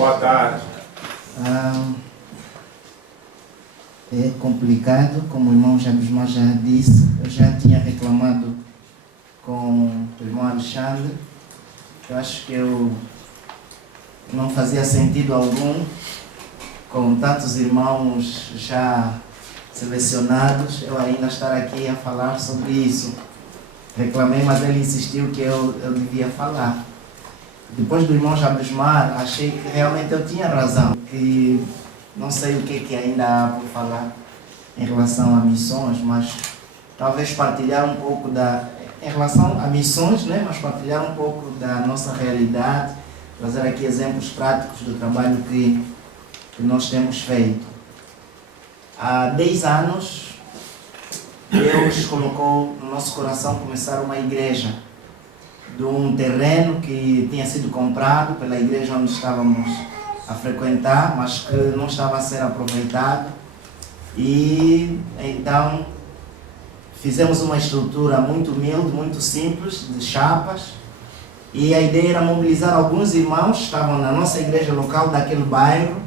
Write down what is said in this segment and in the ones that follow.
Boa tarde. É complicado, como o irmão Jabismar já disse. Eu já tinha reclamado com o irmão Alexandre. Eu acho que não fazia sentido algum, com tantos irmãos já selecionados, eu ainda estar aqui a falar sobre isso. Reclamei, mas ele insistiu que eu devia falar. Depois do irmão Jabismar, achei que realmente eu tinha razão, que não sei o que ainda há por falar em relação a missões, mas talvez partilhar um pouco em relação a missões, né? Mas partilhar um pouco da nossa realidade, trazer aqui exemplos práticos do trabalho que nós temos feito. Há 10 anos, Deus colocou no nosso coração começar uma igreja, de um terreno que tinha sido comprado pela igreja onde estávamos a frequentar, mas que não estava a ser aproveitado. E então fizemos uma estrutura muito humilde, muito simples, de chapas, e a ideia era mobilizar alguns irmãos que estavam na nossa igreja local daquele bairro,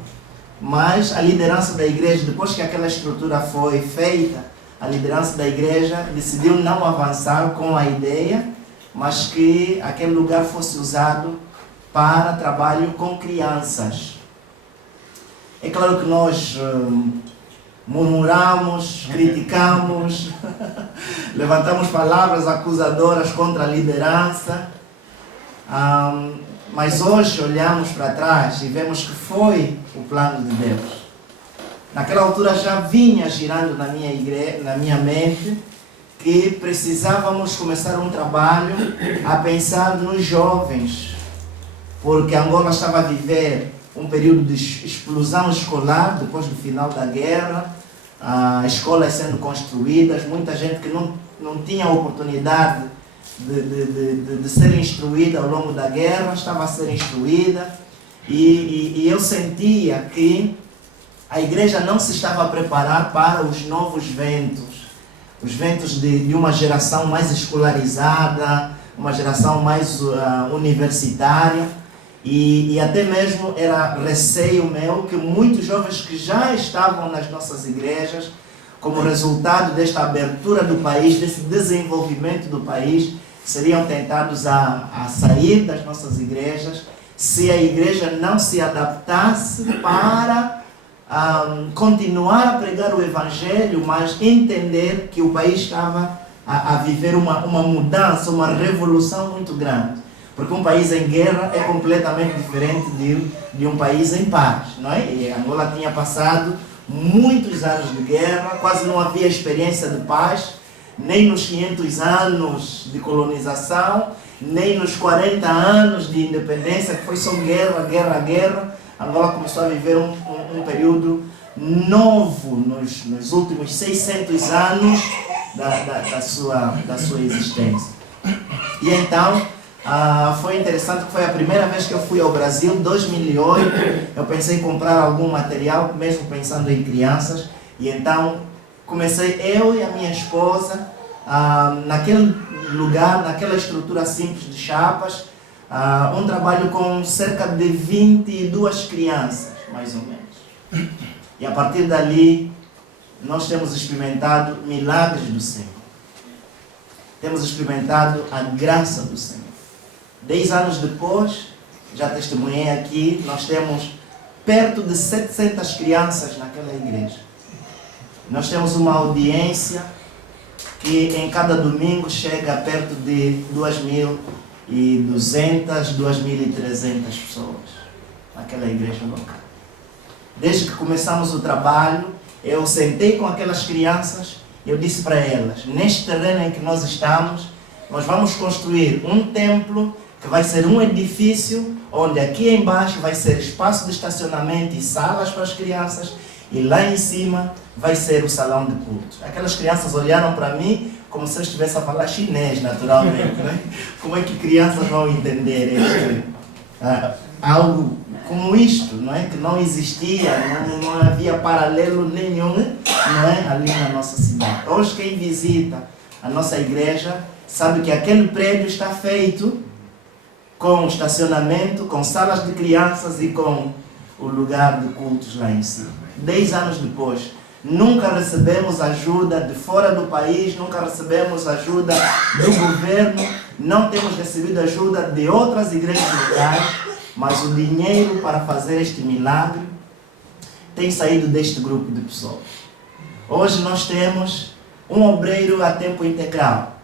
mas a liderança da igreja, depois que aquela estrutura foi feita, a liderança da igreja decidiu não avançar com a ideia, mas que aquele lugar fosse usado para trabalho com crianças. É claro que nós murmuramos, criticamos, levantamos palavras acusadoras contra a liderança, mas hoje olhamos para trás e vemos que foi o plano de Deus. Naquela altura já vinha girando na minha mente que precisávamos começar um trabalho a pensar nos jovens, porque Angola estava a viver um período de explosão escolar depois do final da guerra, escolas sendo construídas, muita gente que não tinha oportunidade de ser instruída ao longo da guerra, estava a ser instruída, e eu sentia que a igreja não se estava a preparar para os novos ventos, os ventos de uma geração mais escolarizada, uma geração mais universitária, e até mesmo era receio meu que muitos jovens que já estavam nas nossas igrejas, como resultado desta abertura do país, desse desenvolvimento do país, seriam tentados a sair das nossas igrejas se a igreja não se adaptasse para continuar a pregar o Evangelho, mas entender que o país estava a viver uma mudança, uma revolução muito grande. Porque um país em guerra é completamente diferente de um país em paz, não é? E Angola tinha passado muitos anos de guerra, quase não havia experiência de paz, nem nos 500 anos de colonização, nem nos 40 anos de independência, que foi só guerra, guerra, guerra. Angola começou a viver um período novo nos últimos 600 anos da sua existência. E então, foi interessante que foi a primeira vez que eu fui ao Brasil, 2008, eu pensei em comprar algum material, mesmo pensando em crianças, e então comecei eu e a minha esposa, naquele lugar, naquela estrutura simples de chapas, um trabalho com cerca de 22 crianças, mais ou menos. E a partir dali, nós temos experimentado milagres do Senhor. Temos experimentado a graça do Senhor. 10 anos depois, já testemunhei aqui, nós temos perto de 700 crianças naquela igreja. Nós temos uma audiência que em cada domingo chega a perto de 2.200, 2.300 pessoas naquela igreja local. Desde que começamos o trabalho, eu sentei com aquelas crianças, eu disse para elas, neste terreno em que nós estamos, nós vamos construir um templo que vai ser um edifício onde aqui embaixo vai ser espaço de estacionamento e salas para as crianças, e lá em cima vai ser o salão de culto. Aquelas crianças olharam para mim como se eu estivesse a falar chinês, naturalmente. Né? Como é que crianças vão entender algo como isto, não é? Que não existia, não havia paralelo nenhum, não é? Ali na nossa cidade. Hoje quem visita a nossa igreja sabe que aquele prédio está feito com estacionamento, com salas de crianças e com o lugar de cultos lá em cima. 10 anos depois, nunca recebemos ajuda de fora do país, nunca recebemos ajuda do governo, não temos recebido ajuda de outras igrejas locais, mas o dinheiro para fazer este milagre tem saído deste grupo de pessoas. Hoje nós temos um obreiro a tempo integral,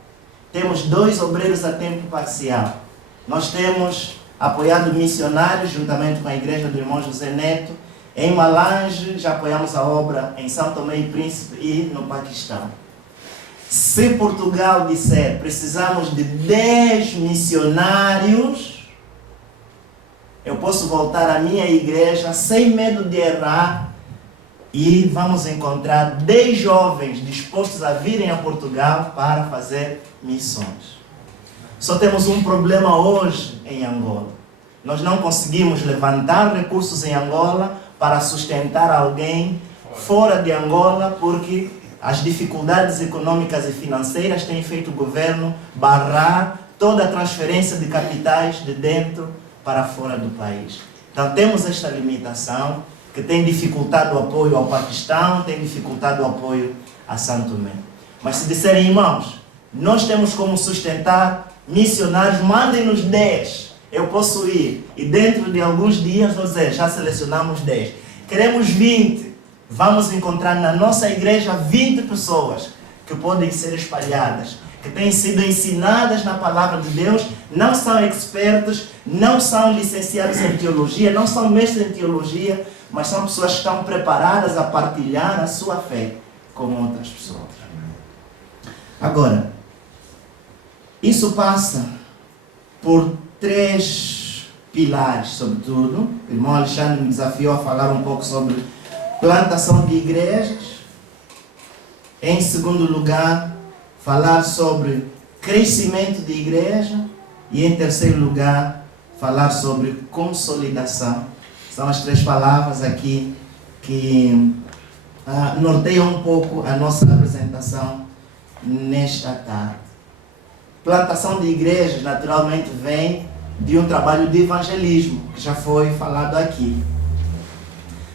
temos 2 obreiros a tempo parcial, nós temos apoiado missionários juntamente com a igreja do irmão José Neto. Em Malange já apoiamos a obra em São Tomé e Príncipe e no Paquistão. Se Portugal disser precisamos de 10 missionários, eu posso voltar à minha igreja sem medo de errar e vamos encontrar 10 jovens dispostos a virem a Portugal para fazer missões. Só temos um problema hoje em Angola. Nós não conseguimos levantar recursos em Angola para sustentar alguém fora de Angola, porque as dificuldades econômicas e financeiras têm feito o governo barrar toda a transferência de capitais de dentro para fora do país. Então temos esta limitação que tem dificultado o apoio ao Paquistão, tem dificultado o apoio a São Tomé. Mas se disserem, irmãos, nós temos como sustentar missionários, mandem-nos 10. Eu posso ir. E dentro de alguns dias, vou dizer, já selecionamos 10. Queremos 20. Vamos encontrar na nossa igreja 20 pessoas que podem ser espalhadas, que têm sido ensinadas na palavra de Deus, não são expertos, não são licenciados em teologia, não são mestres em teologia, mas são pessoas que estão preparadas a partilhar a sua fé com outras pessoas. Agora, isso passa por 3 pilares, sobretudo. O irmão Alexandre me desafiou a falar um pouco sobre plantação de igrejas. Em segundo lugar, falar sobre crescimento de igreja. E em terceiro lugar, falar sobre consolidação. São as 3 palavras aqui que norteiam um pouco a nossa apresentação nesta tarde. Plantação de igrejas, naturalmente, vem de um trabalho de evangelismo, que já foi falado aqui.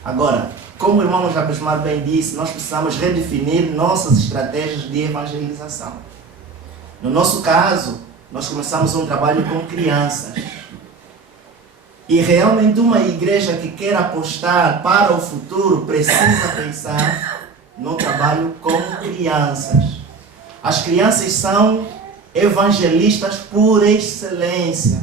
Agora, como o irmão Jabesmar bem disse, nós precisamos redefinir nossas estratégias de evangelização. No nosso caso, nós começamos um trabalho com crianças. E realmente uma igreja que quer apostar para o futuro precisa pensar no trabalho com crianças. As crianças são evangelistas por excelência.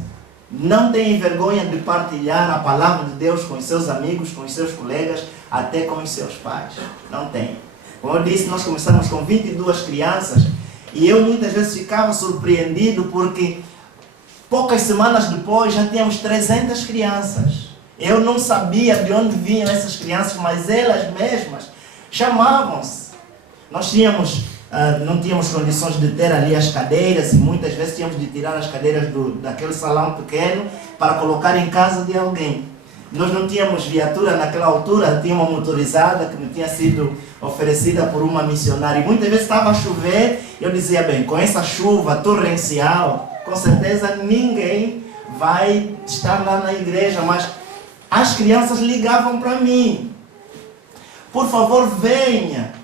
Não têm vergonha de partilhar a palavra de Deus com os seus amigos, com os seus colegas, até com os seus pais. Não tem. Como eu disse, nós começamos com 22 crianças e eu muitas vezes ficava surpreendido porque poucas semanas depois já tínhamos 300 crianças. Eu não sabia de onde vinham essas crianças, mas elas mesmas chamavam-se. Nós não tínhamos condições de ter ali as cadeiras e muitas vezes tínhamos de tirar as cadeiras daquele salão pequeno para colocar em casa de alguém. Nós não tínhamos viatura naquela altura, tinha uma motorizada que me tinha sido oferecida por uma missionária. E muitas vezes estava a chover, eu dizia, bem, com essa chuva torrencial, com certeza ninguém vai estar lá na igreja, mas as crianças ligavam para mim. Por favor, venha,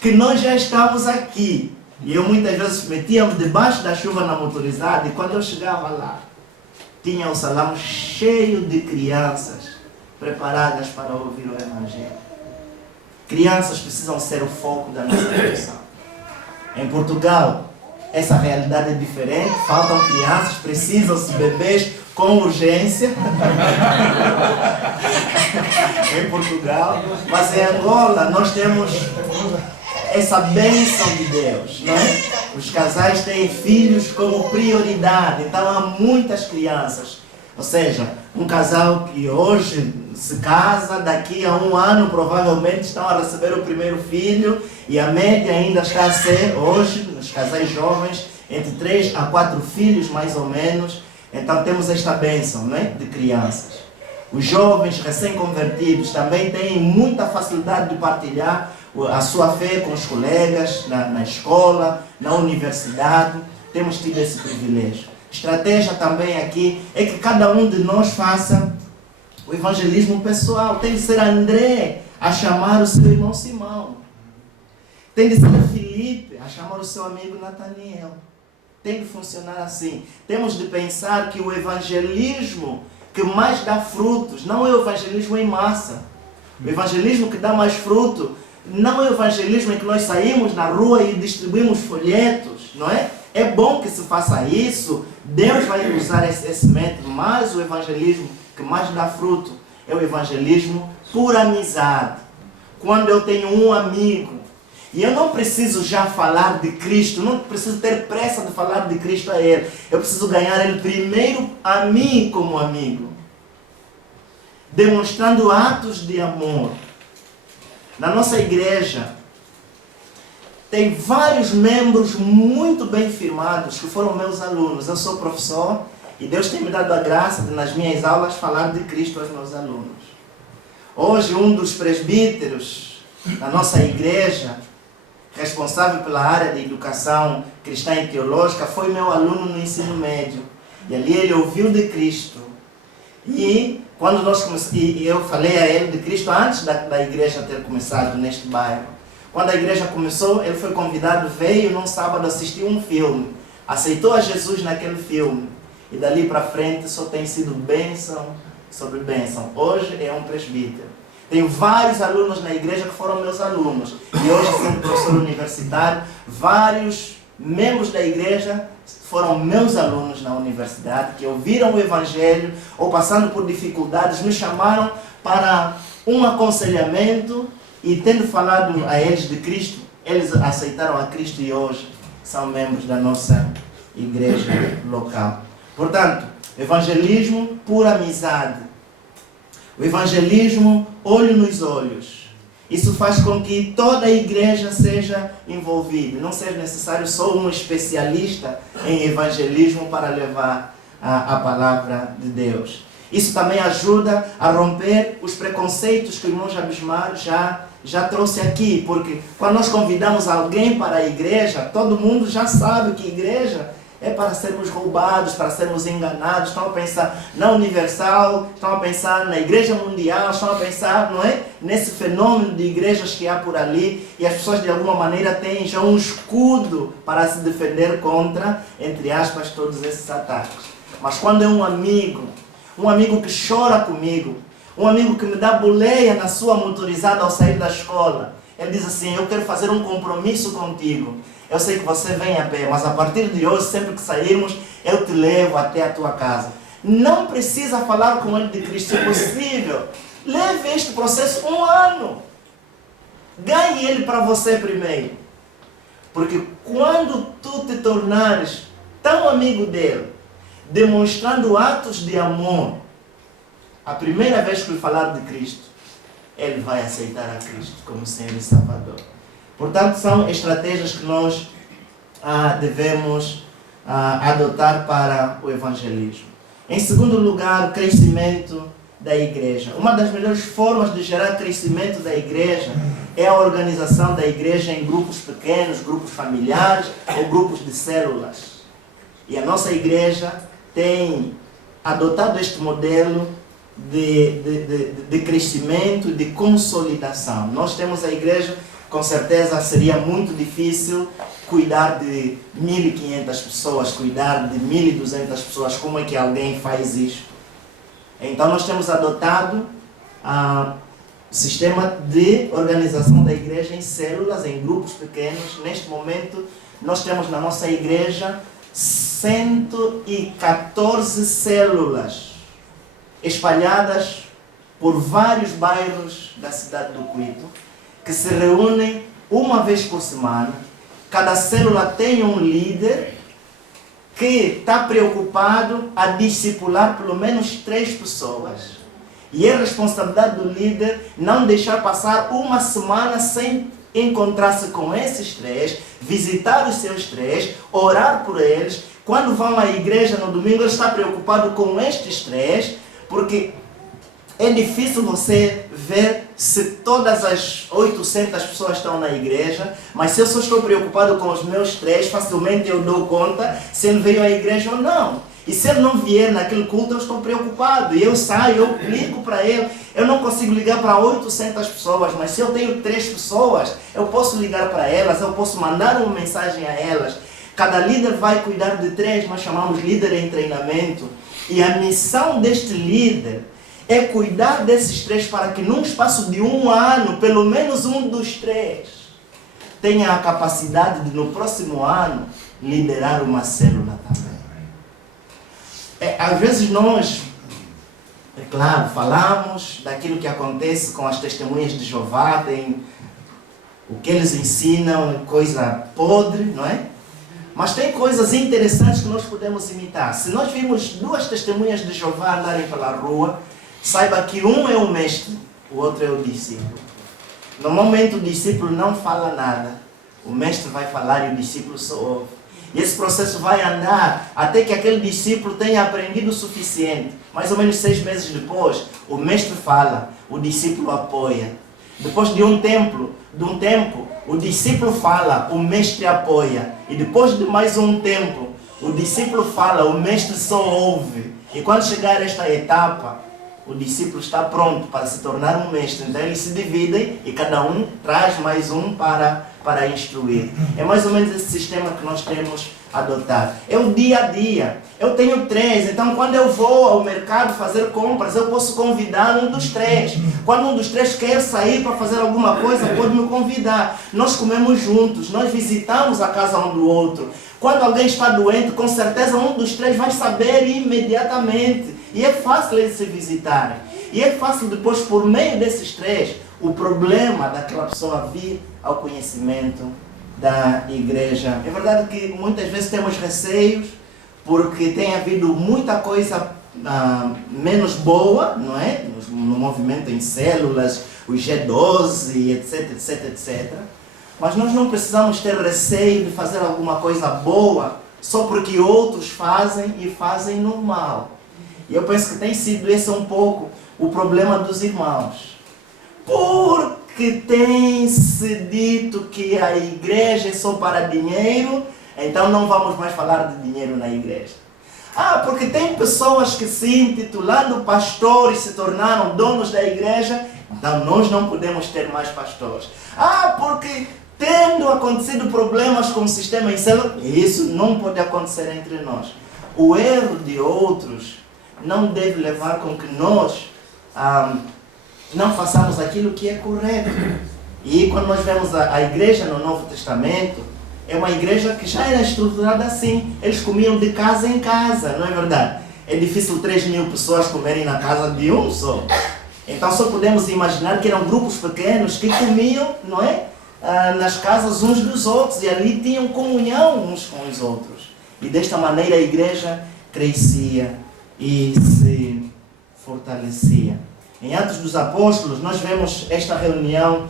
que nós já estamos aqui. E eu muitas vezes metia-me debaixo da chuva na motorizada e quando eu chegava lá, tinha o salão cheio de crianças preparadas para ouvir o Evangelho. Crianças precisam ser o foco da nossa atenção. Em Portugal, essa realidade é diferente. Faltam crianças, precisam-se bebês com urgência. Em Portugal. Mas em Angola, nós temos essa bênção de Deus, não é? Os casais têm filhos como prioridade, então há muitas crianças. Ou seja, um casal que hoje se casa, daqui a 1 ano provavelmente estão a receber o primeiro filho e a média ainda está a ser, hoje, nos casais jovens, entre 3 a 4 filhos mais ou menos. Então temos esta bênção, não é? De crianças. Os jovens recém-convertidos também têm muita facilidade de partilhar a sua fé com os colegas, na escola, na universidade. Temos tido esse privilégio. Estratégia também aqui é que cada um de nós faça O evangelismo pessoal tem de ser André a chamar o seu irmão Simão. Tem de ser Filipe a chamar o seu amigo Nataniel. Tem de funcionar assim. Temos de pensar que o evangelismo que mais dá frutos não é o evangelismo em massa. O evangelismo que dá mais fruto não é o evangelismo em que nós saímos na rua e distribuímos folhetos, não é? É bom que se faça isso, Deus vai usar esse método, mas o evangelismo que mais dá fruto é o evangelismo por amizade. Quando eu tenho um amigo, e eu não preciso já falar de Cristo, não preciso ter pressa de falar de Cristo a ele, eu preciso ganhar ele primeiro a mim como amigo, demonstrando atos de amor. Na nossa igreja, tem vários membros muito bem firmados que foram meus alunos. Eu sou professor e Deus tem me dado a graça de, nas minhas aulas, falar de Cristo aos meus alunos. Hoje, um dos presbíteros da nossa igreja, responsável pela área de educação cristã e teológica, foi meu aluno no ensino médio. E ali ele ouviu de Cristo. E quando eu falei a ele de Cristo antes da igreja ter começado neste bairro. Quando a igreja começou, ele foi convidado, veio num sábado assistir um filme. Aceitou a Jesus naquele filme. E dali para frente só tem sido bênção sobre bênção. Hoje é um presbítero. Tenho vários alunos na igreja que foram meus alunos. E hoje, sendo professor universitário, vários membros da igreja foram meus alunos na universidade, que ouviram o Evangelho ou passando por dificuldades, me chamaram para um aconselhamento e tendo falado a eles de Cristo, eles aceitaram a Cristo e hoje são membros da nossa igreja local. Portanto, evangelismo por amizade. O evangelismo olho nos olhos. Isso faz com que toda a igreja seja envolvida. Não seja necessário só um especialista em evangelismo para levar a palavra de Deus. Isso também ajuda a romper os preconceitos que o irmão Jabismar já trouxe aqui. Porque quando nós convidamos alguém para a igreja, todo mundo já sabe que igreja é para sermos roubados, para sermos enganados. Estão a pensar na Universal, estão a pensar na Igreja Mundial, estão a pensar, não é, nesse fenômeno de igrejas que há por ali, e as pessoas de alguma maneira têm já um escudo para se defender contra, entre aspas, todos esses ataques. Mas quando é um amigo que chora comigo, um amigo que me dá boleia na sua motorizada ao sair da escola, ele diz assim: eu quero fazer um compromisso contigo. Eu sei que você vem a pé, mas a partir de hoje, sempre que sairmos, eu te levo até a tua casa. Não precisa falar com ele de Cristo, se possível. Leve este processo 1 ano. Ganhe ele para você primeiro. Porque quando tu te tornares tão amigo dele, demonstrando atos de amor, a primeira vez que ele falar de Cristo, ele vai aceitar a Cristo como Senhor e Salvador. Portanto, são estratégias que nós devemos adotar para o evangelismo. Em segundo lugar, o crescimento da igreja. Uma das melhores formas de gerar crescimento da igreja é a organização da igreja em grupos pequenos, grupos familiares ou grupos de células. E a nossa igreja tem adotado este modelo de crescimento e de consolidação. Nós temos a igreja. Com certeza seria muito difícil cuidar de 1.500 pessoas, cuidar de 1.200 pessoas. Como é que alguém faz isto? Então nós temos adotado o sistema de organização da igreja em células, em grupos pequenos. Neste momento nós temos na nossa igreja 114 células espalhadas por vários bairros da cidade do Cuito, que se reúnem uma vez por semana. Cada célula tem um líder que está preocupado a discipular pelo menos 3 pessoas. E é responsabilidade do líder não deixar passar uma semana sem encontrar-se com esses 3, visitar os seus 3, orar por eles. Quando vão à igreja no domingo, ele está preocupado com estes 3, porque é difícil você ver se todas as 800 pessoas estão na igreja, mas se eu só estou preocupado com os meus 3, facilmente eu dou conta se ele veio à igreja ou não. E se ele não vier naquele culto, eu estou preocupado. E eu saio, eu ligo para ele. Eu não consigo ligar para 800 pessoas, mas se eu tenho 3 pessoas, eu posso ligar para elas, eu posso mandar uma mensagem a elas. Cada líder vai cuidar de 3, nós chamamos líder em treinamento. E a missão deste líder é cuidar desses 3 para que num espaço de 1 ano, pelo menos um dos 3, tenha a capacidade de no próximo ano liderar uma célula também. Às vezes nós, é claro, falamos daquilo que acontece com as testemunhas de Jeová, o que eles ensinam é coisa podre, não é? Mas tem coisas interessantes que nós podemos imitar. Se nós vimos 2 testemunhas de Jeová andarem pela rua, saiba que um é o mestre, o outro é o discípulo. Normalmente o discípulo não fala nada, o mestre vai falar e o discípulo só ouve. E esse processo vai andar até que aquele discípulo tenha aprendido o suficiente. Mais ou menos 6 meses depois, o mestre fala, o discípulo apoia. Depois de um tempo, o discípulo fala, o mestre apoia. E depois de mais um tempo, o discípulo fala, o mestre só ouve. E quando chegar a esta etapa, o discípulo está pronto para se tornar um mestre. Então eles se dividem e cada um traz mais um para instruir. É mais ou menos esse sistema que nós temos adotado. É o dia a dia. Eu tenho 3, então quando eu vou ao mercado fazer compras, eu posso convidar um dos 3. Quando um dos 3 quer sair para fazer alguma coisa, pode me convidar. Nós comemos juntos, nós visitamos a casa um do outro. Quando alguém está doente, com certeza um dos 3 vai saber imediatamente. E é fácil eles se visitarem. E é fácil depois, por meio desses 3, o problema daquela pessoa vir ao conhecimento da igreja. É verdade que muitas vezes temos receios, porque tem havido muita coisa menos boa, não é? No movimento em células, os G12, etc, etc, etc. Mas nós não precisamos ter receio de fazer alguma coisa boa só porque outros fazem e fazem normal. E eu penso que tem sido esse um pouco o problema dos irmãos. Porque tem-se dito que a igreja é só para dinheiro, então não vamos mais falar de dinheiro na igreja. Porque tem pessoas que se intitulando pastores se tornaram donos da igreja, então nós não podemos ter mais pastores. Porque tendo acontecido problemas com o sistema em célula, isso não pode acontecer entre nós. O erro de outros não deve levar com que nós não façamos aquilo que é correto. E quando nós vemos a igreja no Novo Testamento, é uma igreja que já era estruturada assim. Eles comiam de casa em casa, não é verdade? É difícil 3.000 pessoas comerem na casa de um só. Então só podemos imaginar que eram grupos pequenos que comiam, não é? Nas casas uns dos outros, e ali tinham comunhão uns com os outros. E desta maneira a igreja crescia e se fortalecia. Em Atos dos Apóstolos, nós vemos esta reunião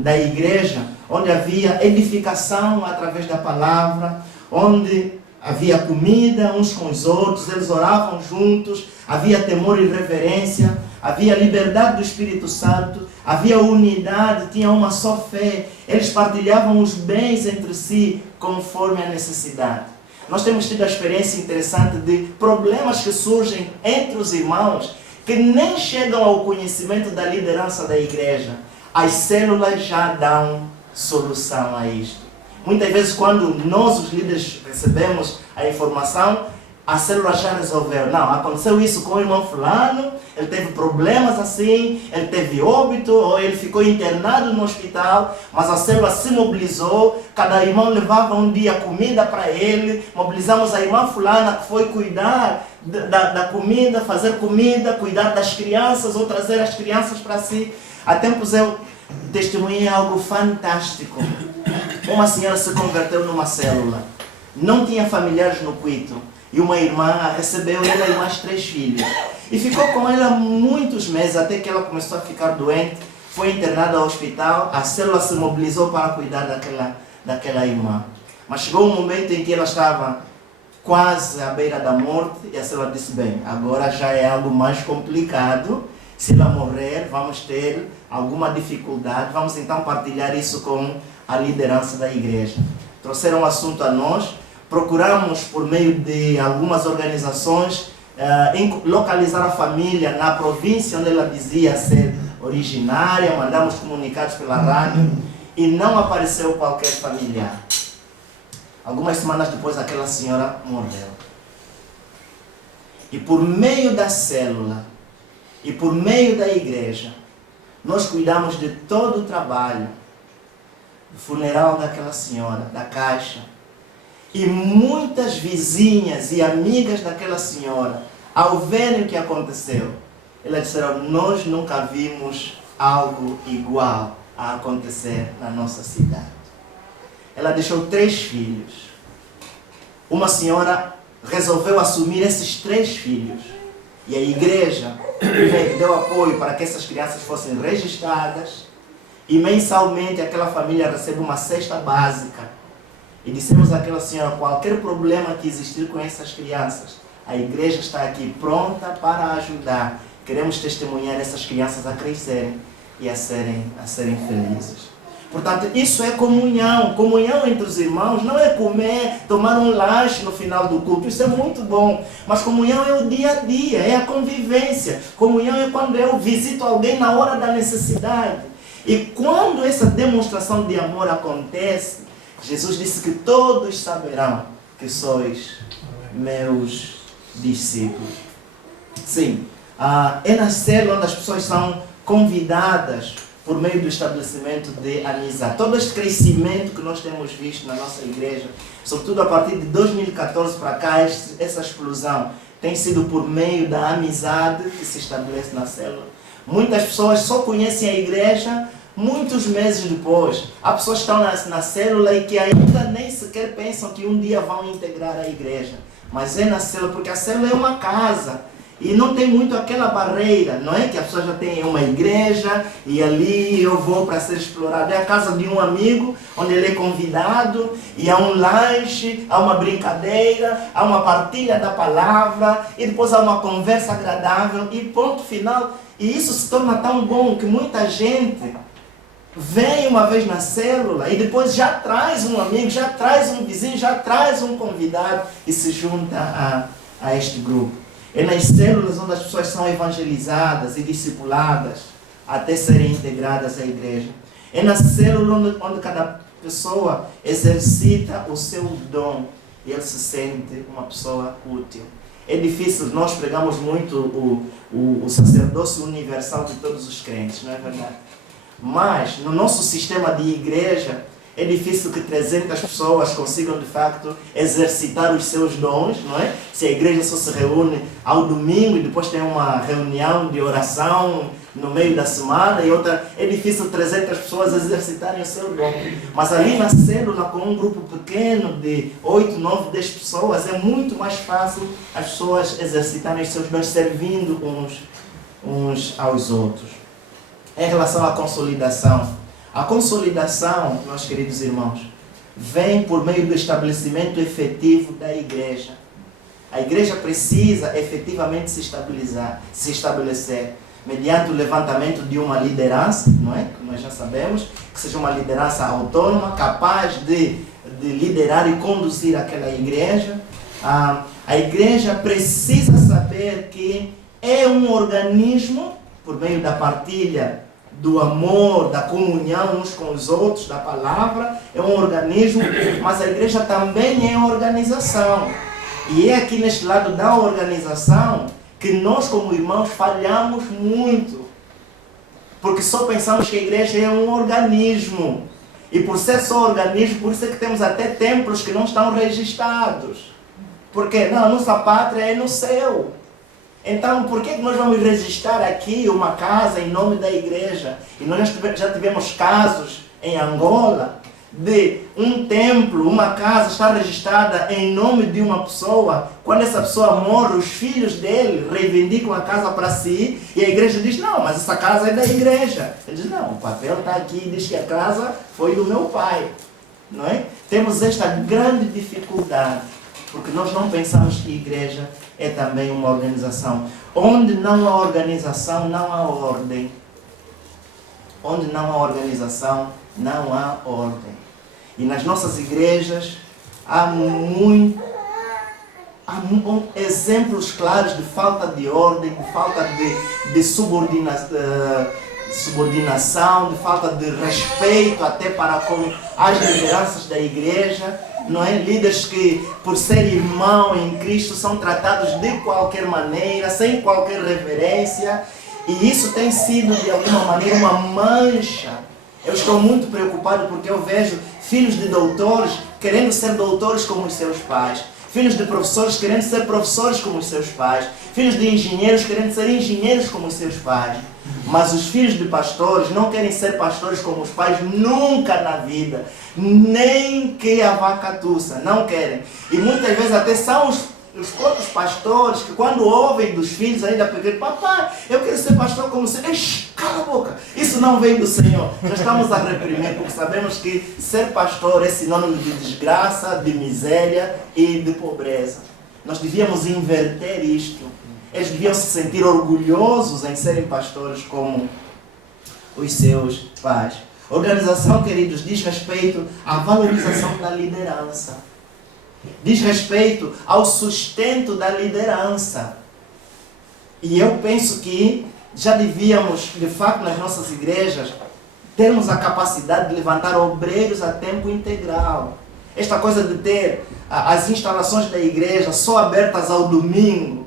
da igreja, onde havia edificação através da palavra, onde havia comida uns com os outros, eles oravam juntos, havia temor e reverência, havia liberdade do Espírito Santo, havia unidade, tinha uma só fé, eles partilhavam os bens entre si conforme a necessidade. Nós temos tido a experiência interessante de problemas que surgem entre os irmãos que nem chegam ao conhecimento da liderança da igreja. As células já dão solução a isto. Muitas vezes quando nós, os líderes, recebemos a informação, a célula já resolveu. Não, aconteceu isso com o irmão fulano, ele teve problemas assim, ele teve óbito, ou ele ficou internado no hospital, mas a célula se mobilizou, cada irmão levava um dia comida para ele, mobilizamos a irmã fulana que foi cuidar da comida, fazer comida, cuidar das crianças, ou trazer as crianças para si. Há tempos eu testemunhei algo fantástico. Uma senhora se converteu numa célula, não tinha familiares no Quito, e uma irmã recebeu ela e mais 3 filhos. E ficou com ela muitos meses, até que ela começou a ficar doente, foi internada ao hospital, a célula se mobilizou para cuidar daquela irmã. Mas chegou um momento em que ela estava quase à beira da morte, e a célula disse, bem, agora já é algo mais complicado, se ela morrer, vamos ter alguma dificuldade, vamos então partilhar isso com a liderança da igreja. Trouxeram o assunto a nós, procuramos, por meio de algumas organizações, localizar a família na província onde ela dizia ser originária, mandamos comunicados pela rádio e não apareceu qualquer familiar. Algumas semanas depois, aquela senhora morreu. E por meio da célula e por meio da igreja, nós cuidamos de todo o trabalho, do funeral daquela senhora, da caixa. E muitas vizinhas e amigas daquela senhora, ao verem o que aconteceu, elas disseram: nós nunca vimos algo igual a acontecer na nossa cidade. Ela deixou 3 filhos. Uma senhora resolveu assumir esses 3 filhos. E a igreja deu apoio para que essas crianças fossem registradas. E mensalmente aquela família recebe uma cesta básica. E dissemos àquela senhora: qualquer problema que existir com essas crianças, a igreja está aqui pronta para ajudar. Queremos testemunhar essas crianças a crescerem e a serem felizes. Portanto, isso é comunhão. Comunhão entre os irmãos não é comer, tomar um lanche no final do culto. Isso é muito bom. Mas comunhão é o dia a dia, é a convivência. Comunhão é quando eu visito alguém na hora da necessidade. E quando essa demonstração de amor acontece, Jesus disse que todos saberão que sois meus discípulos. Sim, é na célula onde as pessoas são convidadas por meio do estabelecimento de amizade. Todo este crescimento que nós temos visto na nossa igreja, sobretudo a partir de 2014 para cá, essa explosão tem sido por meio da amizade que se estabelece na célula. Muitas pessoas só conhecem a igreja muitos meses depois. Há pessoas que estão na célula e que ainda nem sequer pensam que um dia vão integrar a igreja. Mas é na célula, porque a célula é uma casa. E não tem muito aquela barreira, não é? Que a pessoa já tem uma igreja e ali eu vou para ser explorado. É a casa de um amigo, onde ele é convidado, e há um lanche, há uma brincadeira, há uma partilha da palavra, e depois há uma conversa agradável, e ponto final. E isso se torna tão bom que muita gente vem uma vez na célula e depois já traz um amigo, já traz um vizinho, já traz um convidado e se junta a este grupo. É nas células onde as pessoas são evangelizadas e discipuladas até serem integradas à igreja. É na célula onde cada pessoa exercita o seu dom e ele se sente uma pessoa útil. É difícil, nós pregamos muito o sacerdócio universal de todos os crentes, não é verdade? Mas no nosso sistema de igreja, é difícil que 300 pessoas consigam de facto exercitar os seus dons, não é? Se a igreja só se reúne ao domingo e depois tem uma reunião de oração no meio da semana e outra, é difícil 300 pessoas exercitarem o seu dom. Mas ali na célula, com um grupo pequeno de 8, 9, 10 pessoas, é muito mais fácil as pessoas exercitarem os seus dons servindo uns aos outros. Em relação à consolidação, a consolidação, meus queridos irmãos, vem por meio do estabelecimento efetivo da igreja. A igreja precisa efetivamente se estabelecer mediante o levantamento de uma liderança, não é? Que nós já sabemos, que seja uma liderança autônoma, capaz de liderar e conduzir aquela igreja. A igreja precisa saber que é um organismo, por meio da partilha do amor, da comunhão uns com os outros, da palavra, é um organismo, mas a igreja também é organização. E é aqui neste lado da organização que nós como irmãos falhamos muito. Porque só pensamos que a igreja é um organismo. E por ser só organismo, por isso é que temos até templos que não estão registrados. Porque não, a nossa pátria é no céu. Então, por que nós vamos registrar aqui uma casa em nome da igreja? E nós já tivemos casos em Angola de um templo, uma casa estar registrada em nome de uma pessoa. Quando essa pessoa morre, os filhos dele reivindicam a casa para si e a igreja diz: não, mas essa casa é da igreja. Ele diz: não, o papel está aqui e diz que a casa foi do meu pai. Não é? Temos esta grande dificuldade, porque nós não pensamos que a igreja é também uma organização. Onde não há organização, não há ordem. Onde não há organização, não há ordem. E nas nossas igrejas, há exemplos claros de falta de ordem, de falta de subordinação, de falta de respeito até para com as lideranças da igreja, não é? Líderes que, por ser irmão em Cristo, são tratados de qualquer maneira, sem qualquer reverência, e isso tem sido de alguma maneira uma mancha. Eu estou muito preocupado porque eu vejo filhos de doutores querendo ser doutores como os seus pais, filhos de professores querendo ser professores como os seus pais, filhos de engenheiros querendo ser engenheiros como os seus pais. Mas os filhos de pastores não querem ser pastores como os pais nunca na vida. Nem que a vaca tussa, não querem. E muitas vezes até são os próprios pastores que quando ouvem dos filhos ainda pequenos, papai, eu quero ser pastor como você. Cala a boca, isso não vem do Senhor. Já estamos a reprimir porque sabemos que ser pastor é sinônimo de desgraça, de miséria e de pobreza. Nós devíamos inverter isto. Eles deviam se sentir orgulhosos em serem pastores como os seus pais. Organização, queridos, diz respeito à valorização da liderança. Diz respeito ao sustento da liderança. E eu penso que já devíamos, de fato, nas nossas igrejas, termos a capacidade de levantar obreiros a tempo integral. Esta coisa de ter as instalações da igreja só abertas ao domingo.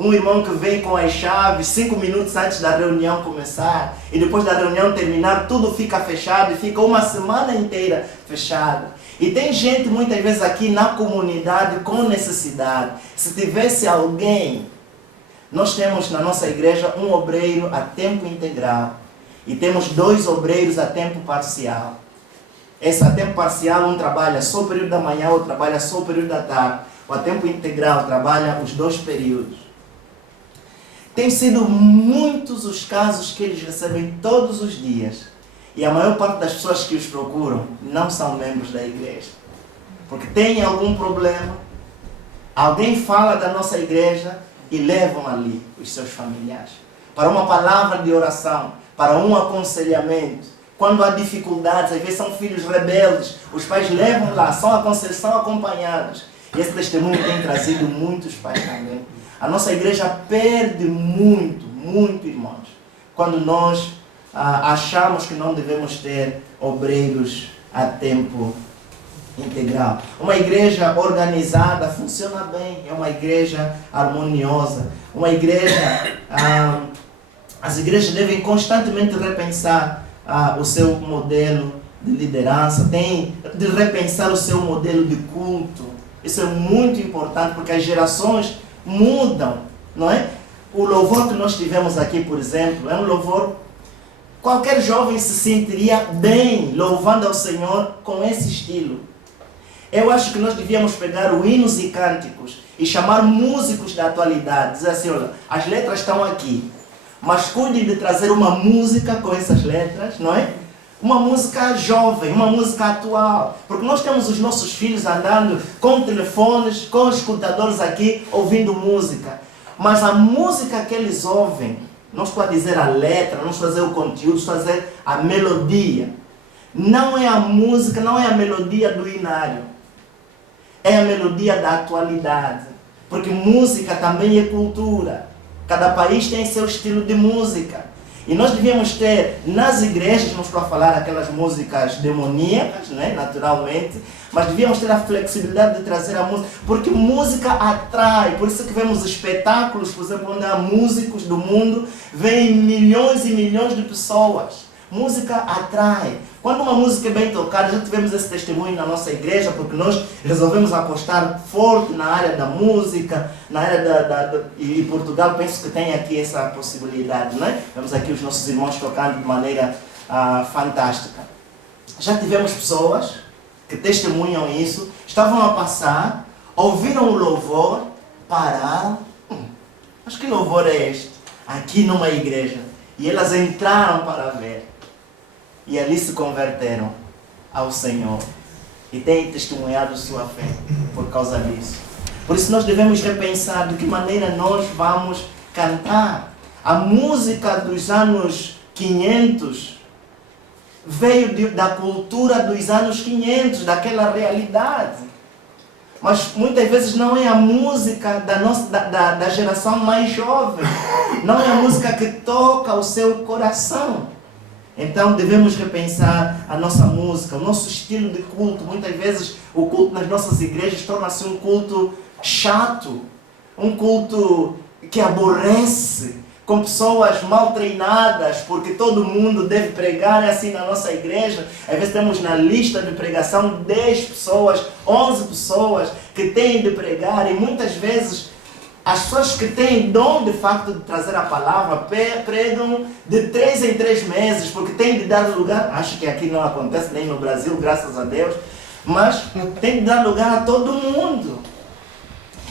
Um irmão que vem com as chaves 5 minutos antes da reunião começar e depois da reunião terminar, tudo fica fechado e fica uma semana inteira fechado. E tem gente muitas vezes aqui na comunidade com necessidade. Se tivesse alguém, nós temos na nossa igreja um obreiro a tempo integral e temos 2 obreiros a tempo parcial. Esse a tempo parcial, um trabalha só o período da manhã, outro trabalha só o período da tarde. O a tempo integral trabalha os 2 períodos. Tem sido muitos os casos que eles recebem todos os dias. E a maior parte das pessoas que os procuram não são membros da igreja. Porque tem algum problema, alguém fala da nossa igreja e levam ali os seus familiares. Para uma palavra de oração, para um aconselhamento. Quando há dificuldades, às vezes são filhos rebeldes, os pais levam lá, são acompanhados. E esse testemunho tem trazido muitos pais também. A nossa igreja perde muito, irmãos, quando nós achamos que não devemos ter obreiros a tempo integral. Uma igreja organizada funciona bem, é uma igreja harmoniosa. Uma igreja, as igrejas devem constantemente repensar o seu modelo de liderança, tem de repensar o seu modelo de culto. Isso é muito importante porque as gerações mudam, não é? O louvor que nós tivemos aqui, por exemplo, é um louvor. Qualquer jovem se sentiria bem louvando ao Senhor com esse estilo. Eu acho que nós devíamos pegar o hinos e cânticos e chamar músicos da atualidade. Dizer assim, olha, as letras estão aqui, mas cuide de trazer uma música com essas letras, não é? Uma música jovem, uma música atual. Porque nós temos os nossos filhos andando com telefones, com escutadores aqui, ouvindo música. Mas a música que eles ouvem, não estou a dizer a letra, não estou a dizer o conteúdo, estou a dizer a melodia. Não é a música, não é a melodia do inário. É a melodia da atualidade. Porque música também é cultura. Cada país tem seu estilo de música. E nós devíamos ter nas igrejas, não estou a falar aquelas músicas demoníacas, né, naturalmente, mas devíamos ter a flexibilidade de trazer a música, porque música atrai. Por isso que vemos espetáculos, por exemplo, onde há músicos do mundo, vêm milhões e milhões de pessoas. Música atrai. Quando uma música é bem tocada, já tivemos esse testemunho na nossa igreja, porque nós resolvemos apostar forte na área da música, na área e Portugal penso que tem aqui essa possibilidade, né? Vemos aqui os nossos irmãos tocando de maneira fantástica. Já tivemos pessoas que testemunham isso, estavam a passar, ouviram o louvor, pararam. Mas que louvor é este? Aqui numa igreja. E elas entraram para ver. E ali se converteram ao Senhor. E têm testemunhado sua fé por causa disso. Por isso nós devemos repensar de que maneira nós vamos cantar. A música dos anos 500 veio da cultura dos anos 500, daquela realidade. Mas muitas vezes não é a música da geração mais jovem. Não é a música que toca o seu coração. Então devemos repensar a nossa música, o nosso estilo de culto. Muitas vezes o culto nas nossas igrejas torna-se um culto chato, um culto que aborrece, com pessoas mal treinadas, porque todo mundo deve pregar. É assim na nossa igreja. Às vezes temos na lista de pregação 10 pessoas, 11 pessoas que têm de pregar, e muitas vezes as pessoas que têm dom de facto de trazer a palavra pregam de 3 em 3 meses, porque têm de dar lugar. Acho que aqui não acontece nem no Brasil, graças a Deus, mas tem de dar lugar a todo mundo.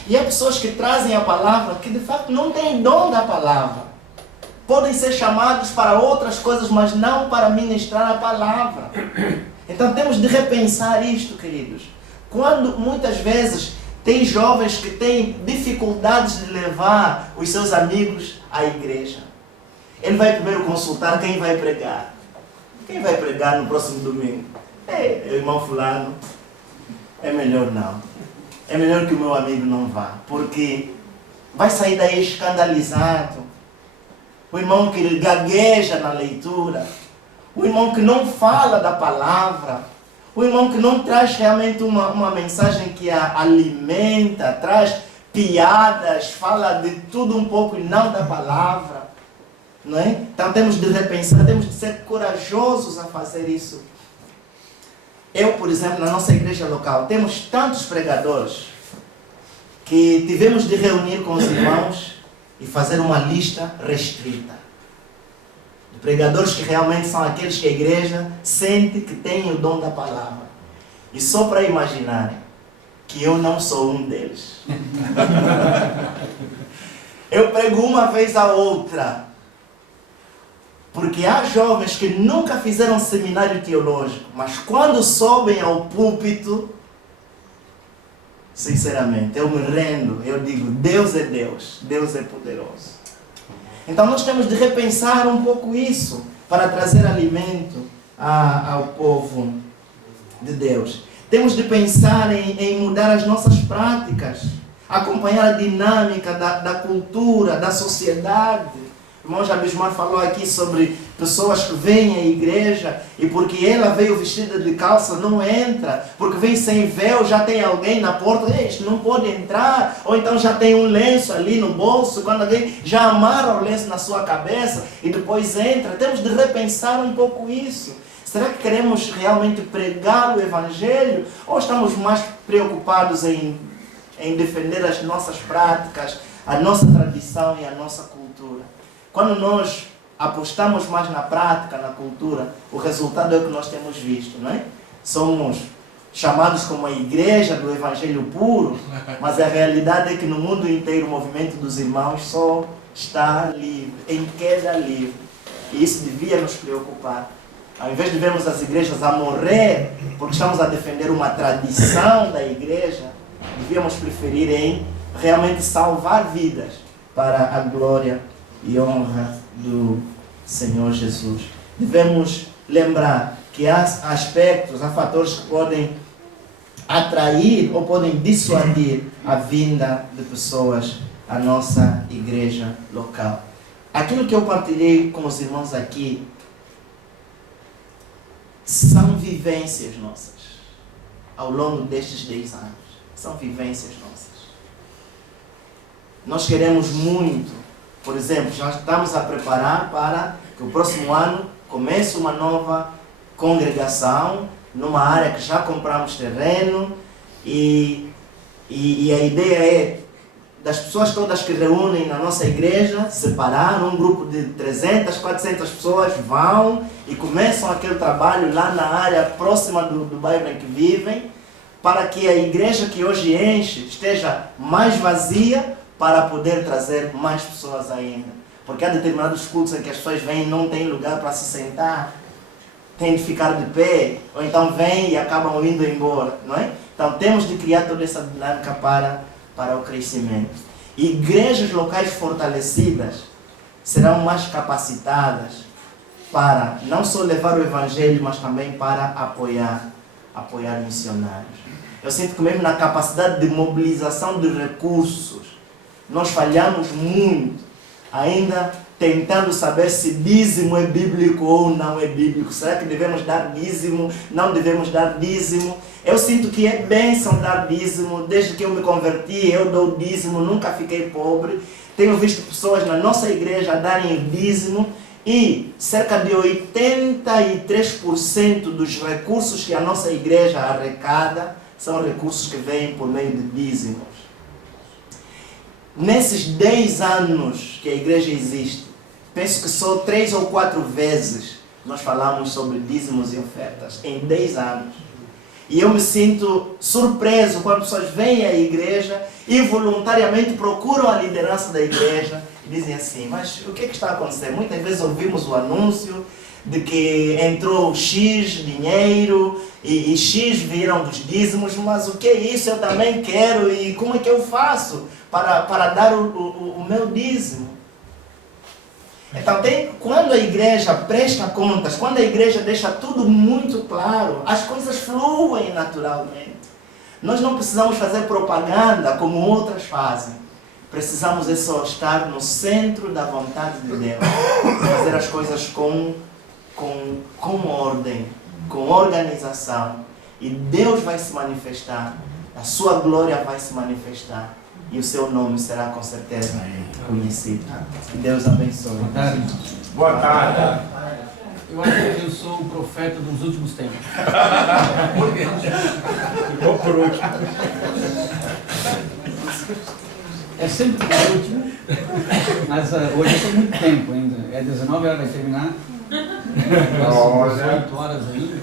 E há pessoas que trazem a palavra que de facto não têm dom da palavra. Podem ser chamados para outras coisas, mas não para ministrar a palavra. Então temos de repensar isto, queridos. Quando muitas vezes tem jovens que têm dificuldades de levar os seus amigos à igreja. Ele vai primeiro consultar quem vai pregar. Quem vai pregar no próximo domingo? O irmão fulano. É melhor não. É melhor que o meu amigo não vá, porque vai sair daí escandalizado. O irmão que gagueja na leitura, o irmão que não fala da palavra, o irmão que não traz realmente uma mensagem que a alimenta, traz piadas, fala de tudo um pouco e não da palavra. Não é? Então temos de repensar, temos de ser corajosos a fazer isso. Eu, por exemplo, na nossa igreja local, temos tantos pregadores que tivemos de reunir com os irmãos e fazer uma lista restrita de pregadores que realmente são aqueles que a igreja sente que tem o dom da palavra. E só para imaginarem que eu não sou um deles. Eu prego uma vez a outra. Porque há jovens que nunca fizeram seminário teológico, mas quando sobem ao púlpito, sinceramente, eu me rendo, eu digo, Deus é Deus, Deus é poderoso. Então nós temos de repensar um pouco isso, para trazer alimento ao povo de Deus. Temos de pensar em mudar as nossas práticas, acompanhar a dinâmica da cultura, da sociedade. O irmão Jabismar falou aqui sobre pessoas que vêm à igreja e porque ela veio vestida de calça não entra, porque vem sem véu, já tem alguém na porta, este não pode entrar, ou então já tem um lenço ali no bolso, quando alguém já amarra o lenço na sua cabeça e depois entra. Temos de repensar um pouco isso. Será que queremos realmente pregar o Evangelho ou estamos mais preocupados em defender as nossas práticas, a nossa tradição e a nossa cultura? Quando nós apostamos mais na prática, na cultura, o resultado é o que nós temos visto, não é? Somos chamados como a igreja do Evangelho puro, mas a realidade é que no mundo inteiro o movimento dos irmãos só está livre, em queda livre. E isso devia nos preocupar. Ao invés de vermos as igrejas a morrer, porque estamos a defender uma tradição da igreja, devíamos preferir em realmente salvar vidas para a glória e honra do Senhor Jesus. Devemos lembrar que há aspectos, há fatores que podem atrair ou podem dissuadir a vinda de pessoas à nossa igreja local. Aquilo que eu partilhei com os irmãos aqui são vivências nossas ao longo destes 10 anos. São vivências nossas. Nós queremos muito. Por exemplo, já estamos a preparar para que o próximo ano comece uma nova congregação numa área que já compramos terreno e a ideia é das pessoas todas que reúnem na nossa igreja, separar um grupo de 300, 400 pessoas, vão e começam aquele trabalho lá na área próxima do bairro em que vivem, para que a igreja que hoje enche esteja mais vazia, para poder trazer mais pessoas ainda. Porque há determinados cultos em que as pessoas vêm e não têm lugar para se sentar, têm de ficar de pé, ou então vêm e acabam indo embora, não é? Então temos de criar toda essa dinâmica para o crescimento. Igrejas locais fortalecidas serão mais capacitadas para não só levar o Evangelho, mas também para apoiar missionários. Eu sinto que mesmo na capacidade de mobilização de recursos, nós falhamos muito, ainda tentando saber se dízimo é bíblico ou não é bíblico. Será que devemos dar dízimo? Não devemos dar dízimo? Eu sinto que é bênção dar dízimo. Desde que eu me converti, eu dou dízimo, nunca fiquei pobre. Tenho visto pessoas na nossa igreja darem dízimo e cerca de 83% dos recursos que a nossa igreja arrecada são recursos que vêm por meio de dízimos. Nesses 10 anos que a igreja existe, penso que só 3 ou 4 vezes nós falamos sobre dízimos e ofertas, em 10 anos. E eu me sinto surpreso quando pessoas vêm à igreja e voluntariamente procuram a liderança da igreja e dizem assim, mas o que está acontecendo? Muitas vezes ouvimos o anúncio de que entrou X dinheiro e X viram dos dízimos, mas o que é isso? Eu também quero e como é que eu faço para dar o meu dízimo? Então, quando a igreja presta contas, quando a igreja deixa tudo muito claro, as coisas fluem naturalmente. Nós não precisamos fazer propaganda como outras fazem. Precisamos só estar no centro da vontade de Deus. Fazer as coisas com ordem, com organização. E Deus vai se manifestar, a sua glória vai se manifestar. E o seu nome será com certeza conhecido. Que Deus abençoe. Boa tarde. Boa tarde. Eu acho que eu sou o profeta dos últimos tempos. Por quê? Vou por último. É sempre por último, mas hoje eu tenho muito tempo ainda. É 19 horas, vai terminar. São 18 horas ainda.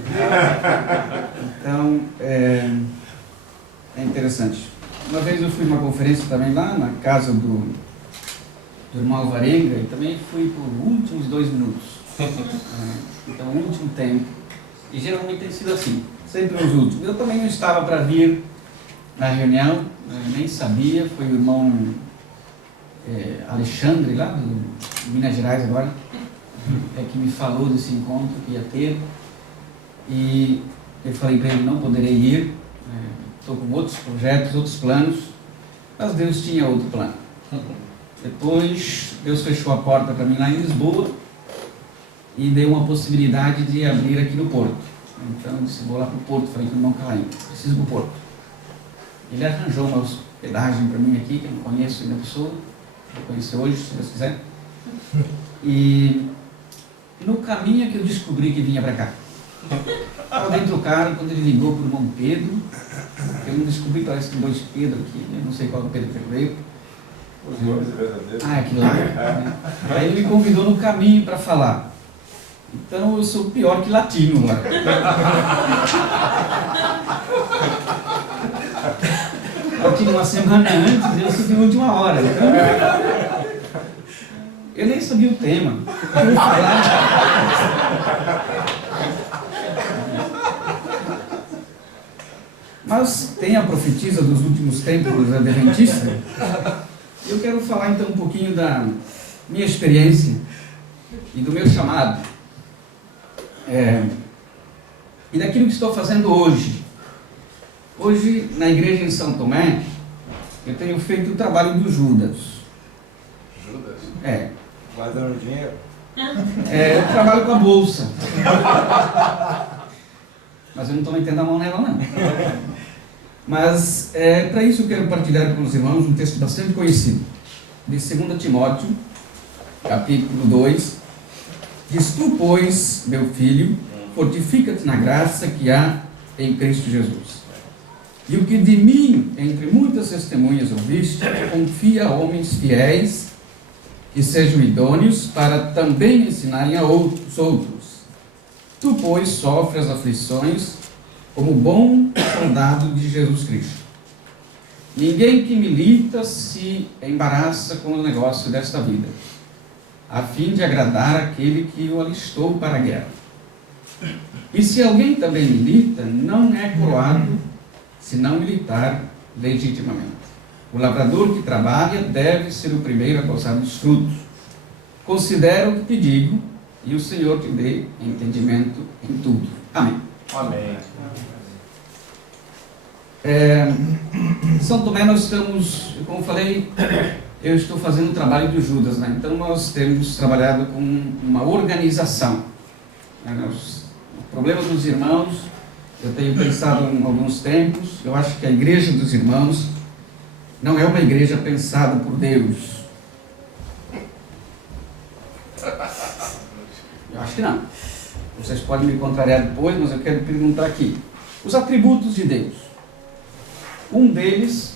Então, é interessante. Uma vez eu fui numa conferência também lá na casa do irmão Alvarenga e também fui por últimos 2 minutos. Então, o último tempo. E geralmente tem sido assim, sempre os últimos. Eu também não estava para vir na reunião, nem sabia. Foi o irmão Alexandre, lá de Minas Gerais agora, que me falou desse encontro que ia ter. E eu falei para ele, não poderei ir. Estou com outros projetos, outros planos, mas Deus tinha outro plano. Depois, Deus fechou a porta para mim lá em Lisboa e deu uma possibilidade de abrir aqui no Porto. Então, eu disse, vou lá para o Porto. Falei com o irmão Calaim, preciso ir para o Porto. Ele arranjou uma hospedagem para mim aqui, que eu não conheço ainda a pessoa, vou conhecer hoje, se Deus quiser. E no caminho é que eu descobri que vinha para cá. Estava dentro do carro, quando ele ligou para o irmão Pedro, eu não descobri, parece que 2 Pedro aqui, eu não sei qual é o Pedro que veio. Os nomes verdadeiros. Ah, aquilo lá. Né? Aí ele me convidou no caminho para falar. Então eu sou pior que latino agora. Eu tinha uma semana antes e eu sou de última hora. Então, eu nem sabia o tema. Eu ia falar. Mas tem a profetisa dos últimos tempos dos adventistas. Eu quero falar então um pouquinho da minha experiência e do meu chamado. E daquilo que estou fazendo hoje. Hoje, na igreja em São Tomé, eu tenho feito o trabalho do Judas. Judas? Guardando dinheiro? Eu trabalho com a bolsa. Mas eu não estou metendo a mão nela, não. Mas, para isso eu quero partilhar com os irmãos um texto bastante conhecido, de 2 Timóteo, capítulo 2. Diz, tu, pois, meu filho, fortifica-te na graça que há em Cristo Jesus. E o que de mim, entre muitas testemunhas ouviste, confia a homens fiéis, que sejam idôneos para também ensinarem a outros. Tu, pois, sofres as aflições como bom soldado de Jesus Cristo. Ninguém que milita se embaraça com o negócio desta vida, a fim de agradar aquele que o alistou para a guerra. E se alguém também milita, não é coroado, se não militar legitimamente. O lavrador que trabalha deve ser o primeiro a gozar dos frutos. Considera o que te digo, e o Senhor te dê entendimento em tudo. Amém. Amém. São Tomé nós estamos, como eu falei, eu estou fazendo o trabalho do Judas, né? Então nós temos trabalhado com uma organização. Né? Os problemas dos irmãos, eu tenho pensado em alguns tempos, eu acho que a igreja dos irmãos não é uma igreja pensada por Deus. Eu acho que não. Vocês podem me contrariar depois, mas eu quero perguntar aqui. Os atributos de Deus. Um deles,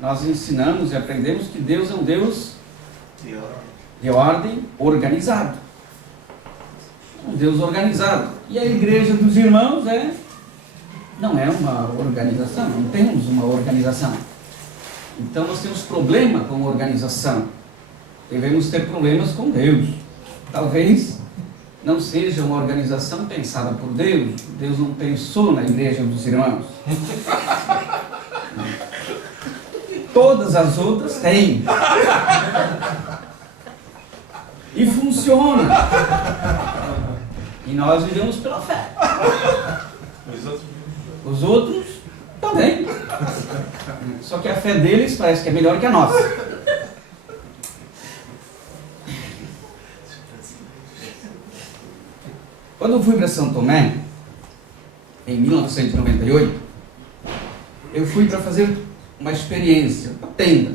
nós ensinamos e aprendemos que Deus é um Deus de ordem organizado. Um Deus organizado. E a igreja dos irmãos não é uma organização, não temos uma organização. Então nós temos problema com a organização. Devemos ter problemas com Deus. Talvez não seja uma organização pensada por Deus. Deus não pensou na igreja dos irmãos. Todas as outras têm. E funciona. E nós vivemos pela fé. Os outros também. Só que a fé deles parece que é melhor que a nossa. Quando eu fui para São Tomé, em 1998, eu fui para fazer uma experiência, uma tenda,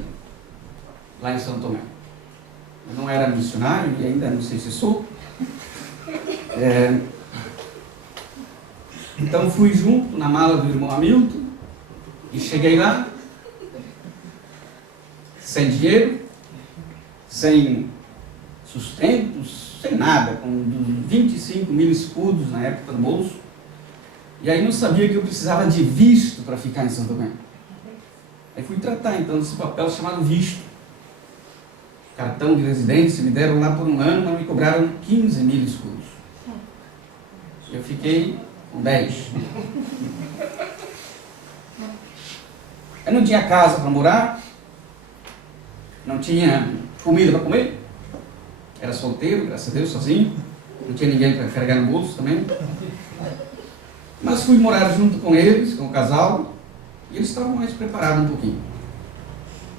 lá em São Tomé. Eu não era missionário e ainda não sei se sou. Então fui junto na mala do irmão Hamilton e cheguei lá, sem dinheiro, sem sustentos, sem nada, com 25 mil escudos na época no bolso. E aí não sabia que eu precisava de visto para ficar em São Tomé. Aí fui tratar então desse papel chamado visto. Cartão de residência, me deram lá por um ano, mas me cobraram 15 mil escudos. Eu fiquei com 10. Eu não tinha casa para morar, não tinha comida para comer, era solteiro, graças a Deus, sozinho, não tinha ninguém para carregar no bolso também. Mas fui morar junto com eles, com o casal, e eles estavam mais preparados um pouquinho.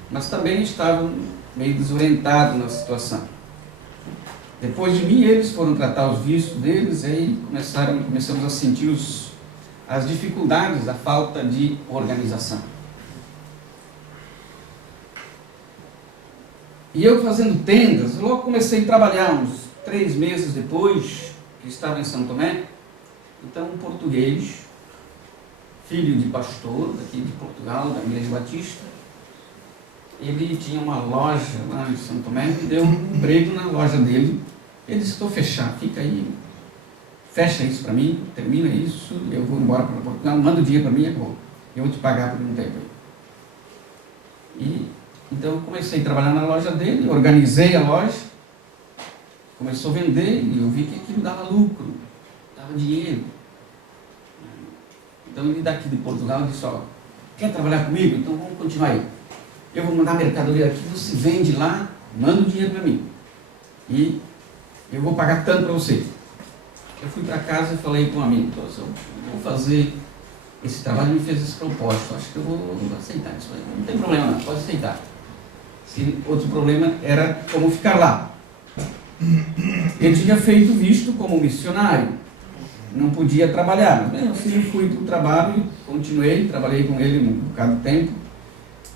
Mas também estavam meio desorientados na situação. Depois de mim, eles foram tratar os vistos deles, e aí começamos a sentir as dificuldades, a falta de organização. E eu fazendo tendas, logo comecei a trabalhar, uns 3 meses depois, que estava em São Tomé. Então, um português, filho de pastor, daqui de Portugal, da Igreja Batista, ele tinha uma loja lá em São Tomé, me deu um emprego na loja dele. Ele disse: estou fechado, fica aí, fecha isso para mim, termina isso, eu vou embora para Portugal, manda o dinheiro para mim e acabou. Eu vou te pagar por um tempo. E então eu comecei a trabalhar na loja dele, organizei a loja, começou a vender e eu vi que aquilo dava lucro, dava dinheiro. Então ele daqui de Portugal disse: ó, quer trabalhar comigo? Então vamos continuar aí. Eu vou mandar mercadoria aqui, você vende lá, manda o dinheiro para mim. E eu vou pagar tanto para você. Eu fui para casa e falei com um amigo: eu vou fazer esse trabalho, me fez esse propósito, acho que eu vou aceitar isso aí. Não tem problema não, pode aceitar. Outro problema era como ficar lá. Eu tinha feito visto como missionário, não podia trabalhar, mas mesmo assim fui para o trabalho e continuei, trabalhei com ele um bocado de tempo,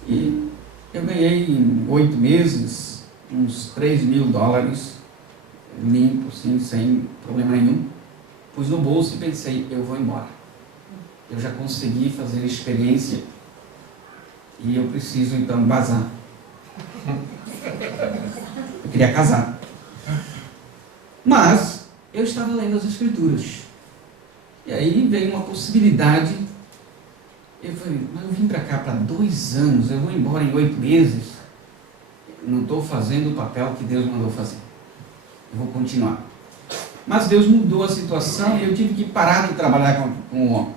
e eu ganhei em 8 meses uns $3.000 limpo, assim, sem problema nenhum. Pus no bolso e pensei: eu vou embora. Eu já consegui fazer a experiência e eu preciso então vazar. Eu queria casar. Mas eu estava lendo as Escrituras. E aí veio uma possibilidade. Eu falei: mas eu vim para cá para 2 anos, eu vou embora em 8 meses. Não estou fazendo o papel que Deus mandou fazer. Eu vou continuar. Mas Deus mudou a situação e eu tive que parar de trabalhar com o homem.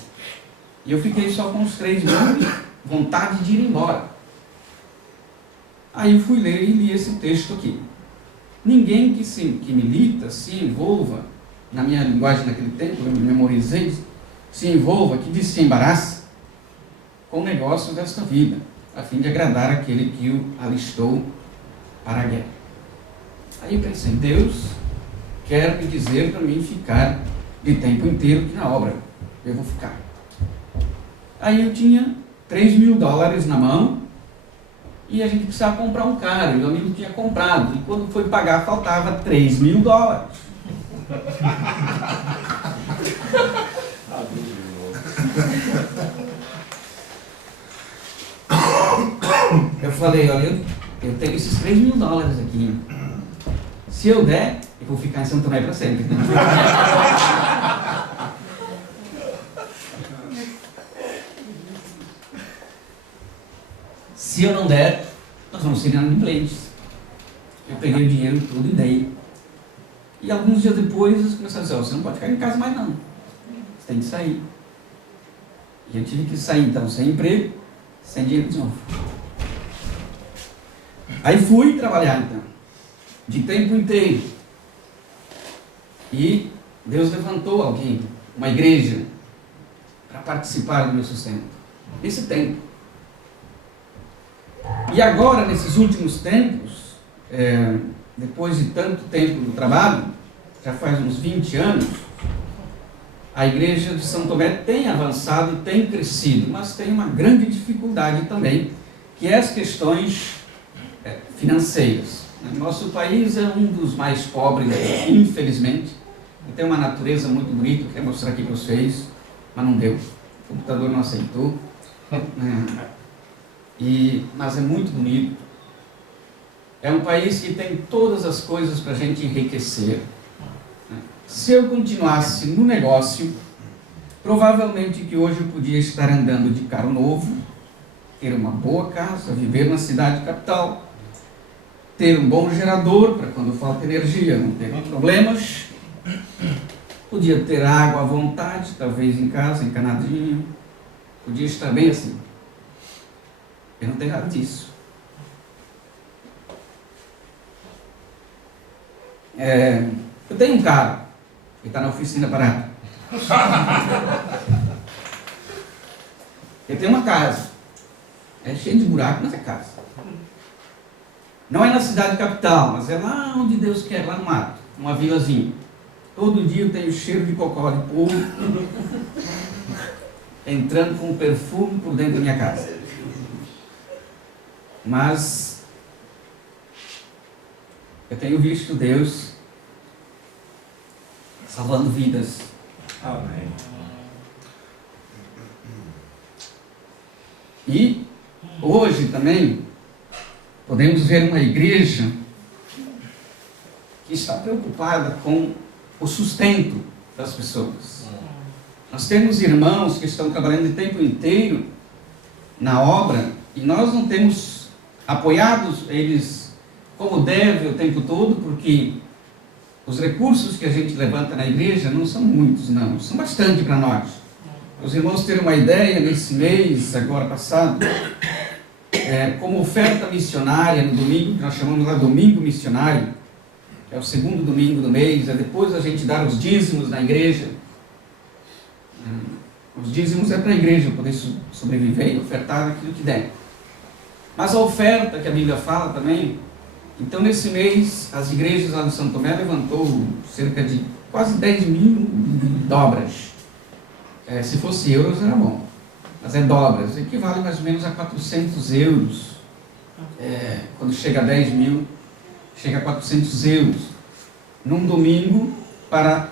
E eu fiquei só com os 3 meses, vontade de ir embora. Aí eu fui ler e li esse texto aqui. Ninguém que milita, se envolva, na minha linguagem naquele tempo, eu memorizei, se envolva, que diz se embaraça, com negócios desta vida, a fim de agradar aquele que o alistou para a guerra. Aí eu pensei, Deus quer me dizer para mim ficar de tempo inteiro aqui na obra. Eu vou ficar. Aí eu tinha $3.000 na mão e a gente precisava comprar um carro. E o amigo tinha comprado. E quando foi pagar, faltava $3.000. Eu falei, olha, eu tenho esses $3.000 aqui. Se eu der, eu vou ficar em Santo Tomé para sempre. Se eu não der, nós vamos ser inadimplentes. Eu peguei o dinheiro todo e dei. E alguns dias depois, eles começaram a dizer, você não pode ficar em casa mais não. Você tem que sair. E eu tive que sair, então, sem emprego, sem dinheiro de novo. Aí fui trabalhar, então, de tempo inteiro. E Deus levantou alguém, uma igreja, para participar do meu sustento. Nesse tempo. E agora, nesses últimos tempos, depois de tanto tempo no trabalho, já faz uns 20 anos, a igreja de São Tomé tem avançado e tem crescido, mas tem uma grande dificuldade também, que é as questões financeiras. Nosso país é um dos mais pobres, infelizmente. Tem uma natureza muito bonita, eu quero mostrar aqui para vocês, mas não deu. O computador não aceitou. Mas é muito bonito. É um país que tem todas as coisas para a gente enriquecer. Se eu continuasse no negócio, provavelmente que hoje eu podia estar andando de carro novo, ter uma boa casa, viver na cidade capital, ter um bom gerador para quando falta energia não ter problemas, podia ter água à vontade, talvez em casa, encanadinho, podia estar bem assim. Eu não tenho nada disso. Eu tenho um carro que está na oficina parado. Eu tenho uma casa. É cheio de buraco, mas é casa. Não é na cidade capital, mas é lá onde Deus quer, lá no mato, uma vilazinha. Todo dia eu tenho cheiro de cocó de porco entrando com perfume por dentro da minha casa. Mas eu tenho visto Deus salvando vidas. Amém. E hoje também podemos ver uma igreja que está preocupada com o sustento das pessoas. Nós temos irmãos que estão trabalhando de tempo inteiro na obra e nós não temos apoiados eles como deve o tempo todo, porque os recursos que a gente levanta na igreja não são muitos, não, são bastante para nós. Os irmãos terem uma ideia, nesse mês, agora passado, como oferta missionária no domingo, que nós chamamos lá Domingo Missionário, que é o segundo domingo do mês, é depois a gente dar os dízimos na igreja. Os dízimos é para a igreja poder sobreviver e ofertar aquilo que der. Mas a oferta que a Bíblia fala também, então nesse mês as igrejas lá de São Tomé levantou cerca de quase 10.000 dobras. Se fosse euros era bom, mas é dobras, equivale mais ou menos a 400 euros. Quando chega a 10.000, chega a 400 euros. Num domingo, para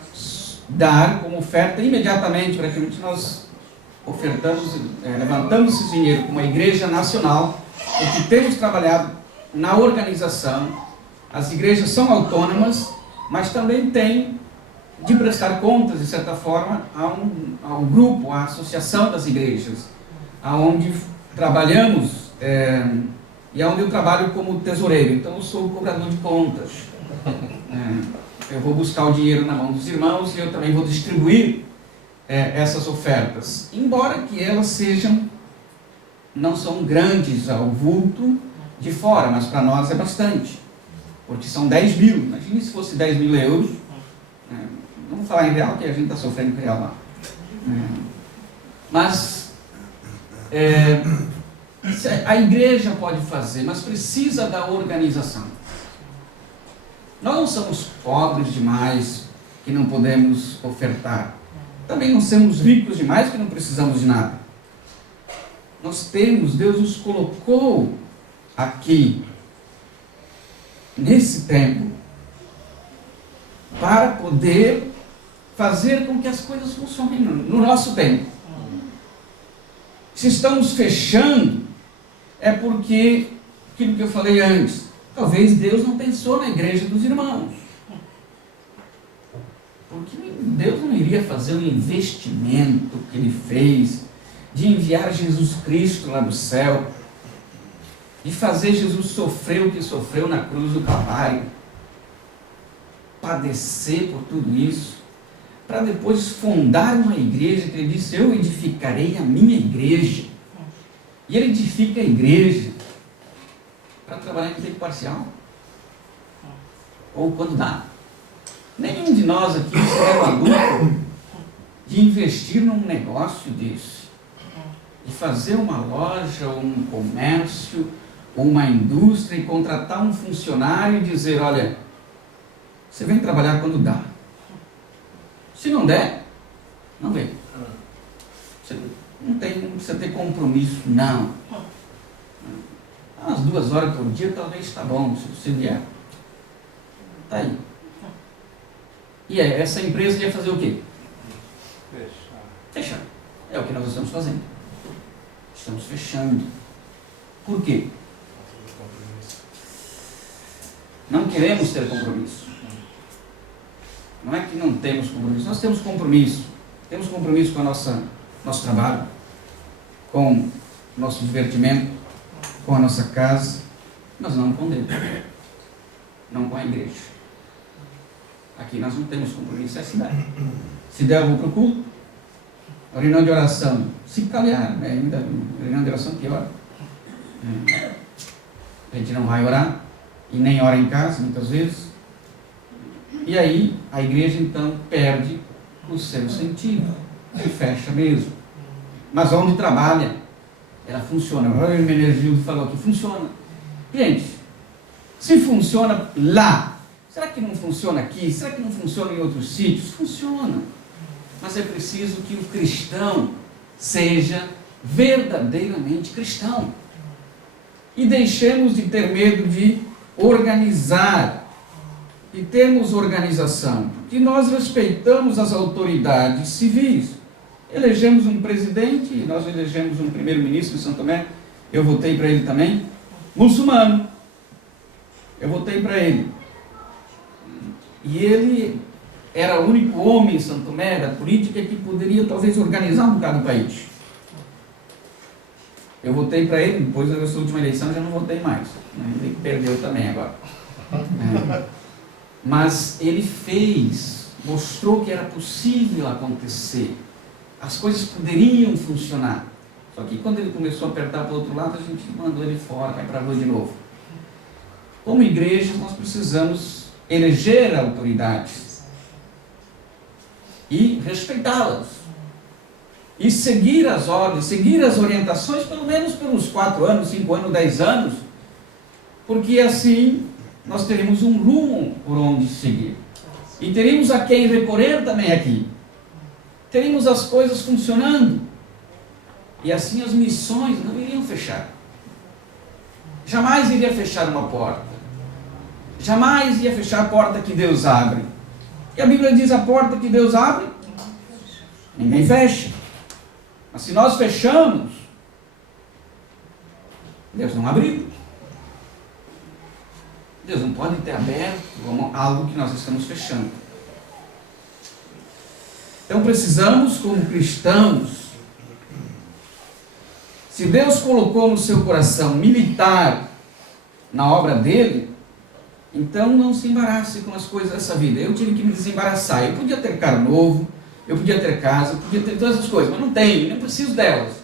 dar como oferta imediatamente, para que nós ofertamos, levantamos esse dinheiro como uma igreja nacional, porque temos trabalhado na organização. As igrejas são autônomas, mas também tem de prestar contas, de certa forma, a um grupo, a associação das igrejas, aonde trabalhamos, e aonde eu trabalho como tesoureiro. Então eu sou o cobrador de contas. Eu vou buscar o dinheiro na mão dos irmãos e eu também vou distribuir essas ofertas, embora que elas não são grandes ao vulto de fora, mas para nós é bastante, porque são 10.000. Imagine se fosse 10.000 euros. Não vou falar em real, que a gente está sofrendo com real lá. Mas A igreja pode fazer, mas precisa da organização. Nós não somos pobres demais que não podemos ofertar. Também não somos ricos demais que não precisamos de nada. Nós temos, Deus nos colocou aqui, nesse tempo, para poder fazer com que as coisas funcionem no nosso tempo. Se estamos fechando, é porque, aquilo que eu falei antes, talvez Deus não pensou na igreja dos irmãos. Porque Deus não iria fazer um investimento que Ele fez, de enviar Jesus Cristo lá do céu, de fazer Jesus sofrer o que sofreu na cruz do Calvário, padecer por tudo isso, para depois fundar uma igreja que Ele disse: eu edificarei a minha igreja. E Ele edifica a igreja para trabalhar em tempo parcial, ou quando dá. Nenhum de nós aqui seria maluco de investir num negócio desse, de fazer uma loja, ou um comércio, ou uma indústria, e contratar um funcionário e dizer: olha, você vem trabalhar quando dá. Se não der, não vem. Você não precisa ter compromisso, não. Umas 2 horas por dia talvez está bom, se você vier. Está aí. E essa empresa ia fazer o quê? Fechar. É o que nós estamos fazendo. Estamos fechando. Por quê? Não queremos ter compromisso. Não é que não temos compromisso, nós temos compromisso. Temos compromisso com nosso trabalho, com o nosso divertimento, com a nossa casa, mas não com Deus, não com a igreja. Aqui nós não temos compromisso, é a cidade. Se der, eu vou para o culto. A reunião de oração, se calhar, ainda a reunião de oração pior. A gente não vai orar, e nem ora em casa, muitas vezes. E aí, a igreja então perde o seu sentido, se fecha mesmo. Mas onde trabalha, ela funciona. O Hermenegildo falou que funciona. Gente, se funciona lá, será que não funciona aqui? Será que não funciona em outros sítios? Funciona. Mas é preciso que o cristão seja verdadeiramente cristão. E deixemos de ter medo de organizar. E termos organização. Porque nós respeitamos as autoridades civis. Elegemos um presidente, nós elegemos um primeiro-ministro em São Tomé. Eu votei para ele também. Muçulmano. Eu votei para ele. E ele era o único homem em São Tomé da política que poderia talvez organizar um bocado o país. Eu votei para ele, depois dessa última eleição já não votei mais. Ele perdeu também agora. Mas ele fez, mostrou que era possível acontecer. As coisas poderiam funcionar. Só que quando ele começou a apertar para o outro lado, a gente mandou ele fora, vai para a rua de novo. Como igreja, nós precisamos eleger autoridades e respeitá-las. E seguir as ordens, seguir as orientações, pelo menos pelos 4 anos, 5 anos, 10 anos, porque assim nós teremos um rumo por onde seguir. E teríamos a quem recorrer também aqui. Teríamos as coisas funcionando. E assim as missões não iriam fechar. Jamais iria fechar uma porta. Jamais ia fechar a porta que Deus abre. E a Bíblia diz: a porta que Deus abre, ninguém fecha. Mas se nós fechamos, Deus não abriu. Deus não pode ter aberto algo que nós estamos fechando. Então precisamos, como cristãos, se Deus colocou no seu coração militar na obra dele, então não se embarace com as coisas dessa vida. Eu tive que me desembaraçar. Eu podia ter carro novo, eu podia ter casa, eu podia ter todas essas coisas, mas não tenho, nem preciso delas.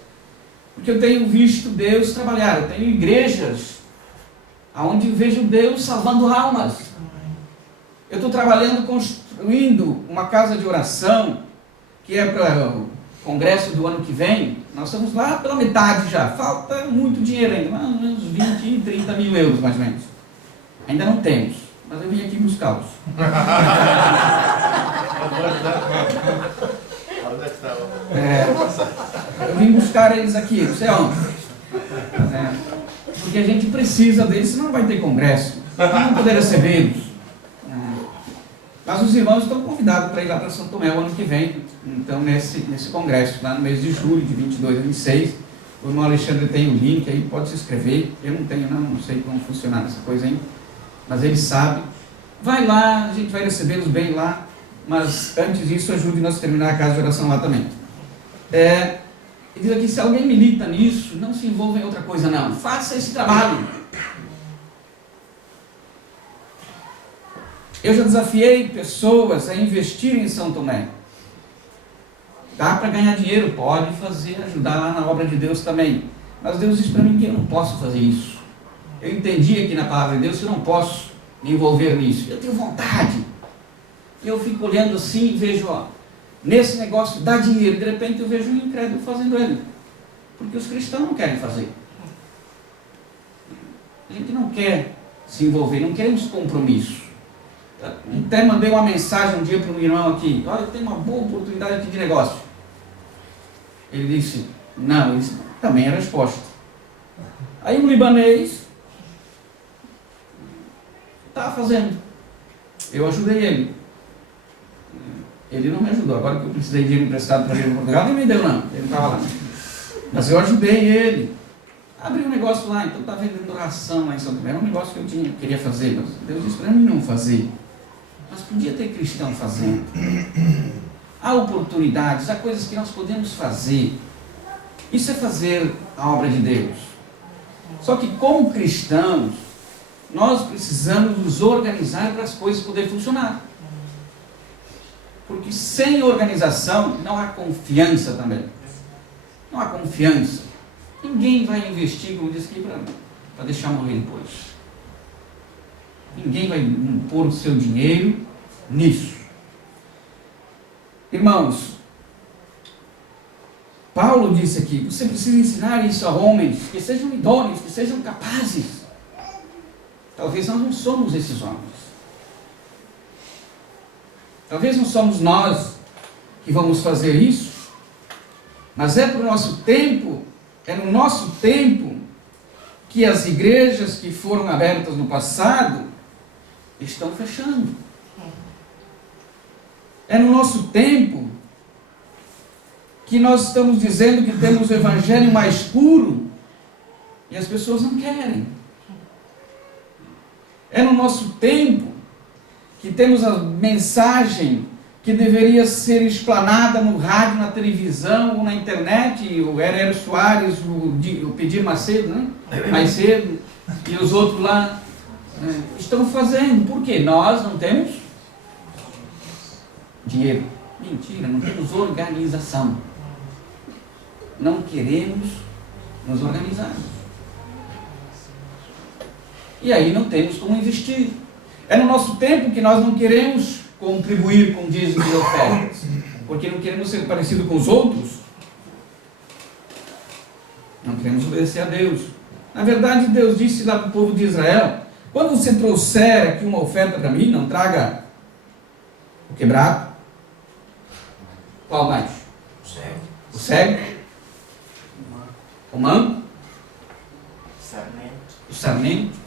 Porque eu tenho visto Deus trabalhar, eu tenho igrejas onde vejo Deus salvando almas. Eu estou trabalhando, construindo uma casa de oração, que é para congresso do ano que vem, nós estamos lá pela metade já. Falta muito dinheiro ainda, mais ou menos 20, 30 mil euros mais ou menos. Ainda não temos, mas eu vim aqui buscá-los. Eu vim buscar eles aqui, não sei aonde. Porque a gente precisa deles, senão não vai ter congresso. Não poder recebê-los. Mas os irmãos estão convidados para ir lá para São Tomé o ano que vem. Então, nesse congresso, lá no mês de julho, de 22 a 26. O irmão Alexandre tem o link aí, pode se inscrever. Eu não tenho, não sei como funcionar essa coisa ainda. Mas ele sabe. Vai lá, a gente vai recebê-los bem lá. Mas antes disso, ajude-nos a terminar a casa de oração lá também. Ele diz aqui, se alguém milita nisso, não se envolva em outra coisa não. Faça esse trabalho. Eu já desafiei pessoas a investirem em São Tomé. Dá para ganhar dinheiro? Pode fazer, ajudar lá na obra de Deus também. Mas Deus disse para mim que eu não posso fazer isso. Eu entendi aqui na palavra de Deus que eu não posso me envolver nisso. Eu tenho vontade. E eu fico olhando assim e vejo, nesse negócio dá dinheiro. De repente eu vejo um incrédulo fazendo ele. Porque os cristãos não querem fazer. A gente não quer se envolver, não queremos compromisso. Até mandei uma mensagem um dia para um irmão aqui. Olha, tem uma boa oportunidade aqui de negócio. Ele disse, não. Ele disse, também a resposta. Aí um libanês estava fazendo. Eu ajudei ele. Ele não me ajudou. Agora que eu precisei de dinheiro emprestado para ele em Portugal, nem me deu não. Ele não estava lá. Mas eu ajudei ele. Abri um negócio lá, então está vendendo ração lá em São Tomé. Era um negócio que eu queria fazer, mas Deus disse para mim não fazer. Mas podia ter cristão fazendo. Há oportunidades, há coisas que nós podemos fazer. Isso é fazer a obra de Deus. Só que como cristãos, nós precisamos nos organizar para as coisas poderem funcionar. Porque sem organização não há confiança também. Não há confiança. Ninguém vai investir, como disse aqui, para deixar morrer depois. Ninguém vai pôr o seu dinheiro nisso. Irmãos, Paulo disse aqui, você precisa ensinar isso a homens que sejam idôneos, que sejam capazes. Talvez nós não somos esses homens. Talvez não somos nós que vamos fazer isso, mas é para o nosso tempo, é no nosso tempo que as igrejas que foram abertas no passado estão fechando. É no nosso tempo que nós estamos dizendo que temos o evangelho mais puro e as pessoas não querem. É no nosso tempo que temos a mensagem que deveria ser explanada no rádio, na televisão ou na internet. O Herero Soares, o Pedir Macedo, né? Mais cedo, e os outros lá estão fazendo. Por quê? Nós não temos dinheiro. Mentira, não temos organização. Não queremos nos organizar. E aí não temos como investir. É no nosso tempo que nós não queremos contribuir com dízimos e ofertas, porque não queremos ser parecido com os outros. Não queremos obedecer a Deus. Na verdade, Deus disse lá para o povo de Israel, quando você trouxer aqui uma oferta para mim, não traga o quebrado. Qual mais? O cego. O manco. O sarmento.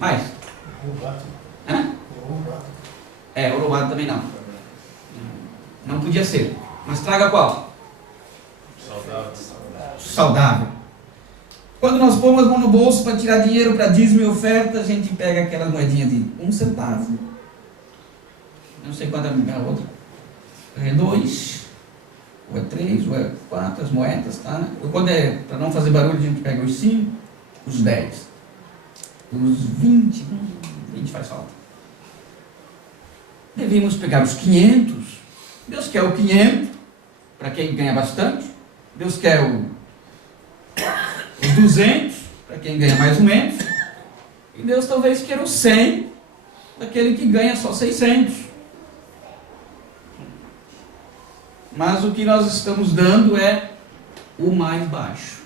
Mais? Hã? O roubado também não. Não podia ser. Mas traga qual? Saudável. Quando nós pomos a mão no bolso para tirar dinheiro para dízimo e oferta, a gente pega aquela moedinha de 1 centavo. Não sei quanto é a outra. É 2, ou é 3, ou é 4 as moedas, tá? Quando é para não fazer barulho, a gente pega os 5, os 10, os 20 faz falta. Devíamos pegar os 500. Deus quer o 500 para quem ganha bastante. Deus quer os 200 para quem ganha mais ou menos. E Deus talvez queira os 100 daquele que ganha só 600. mas o que nós estamos dando é o mais baixo.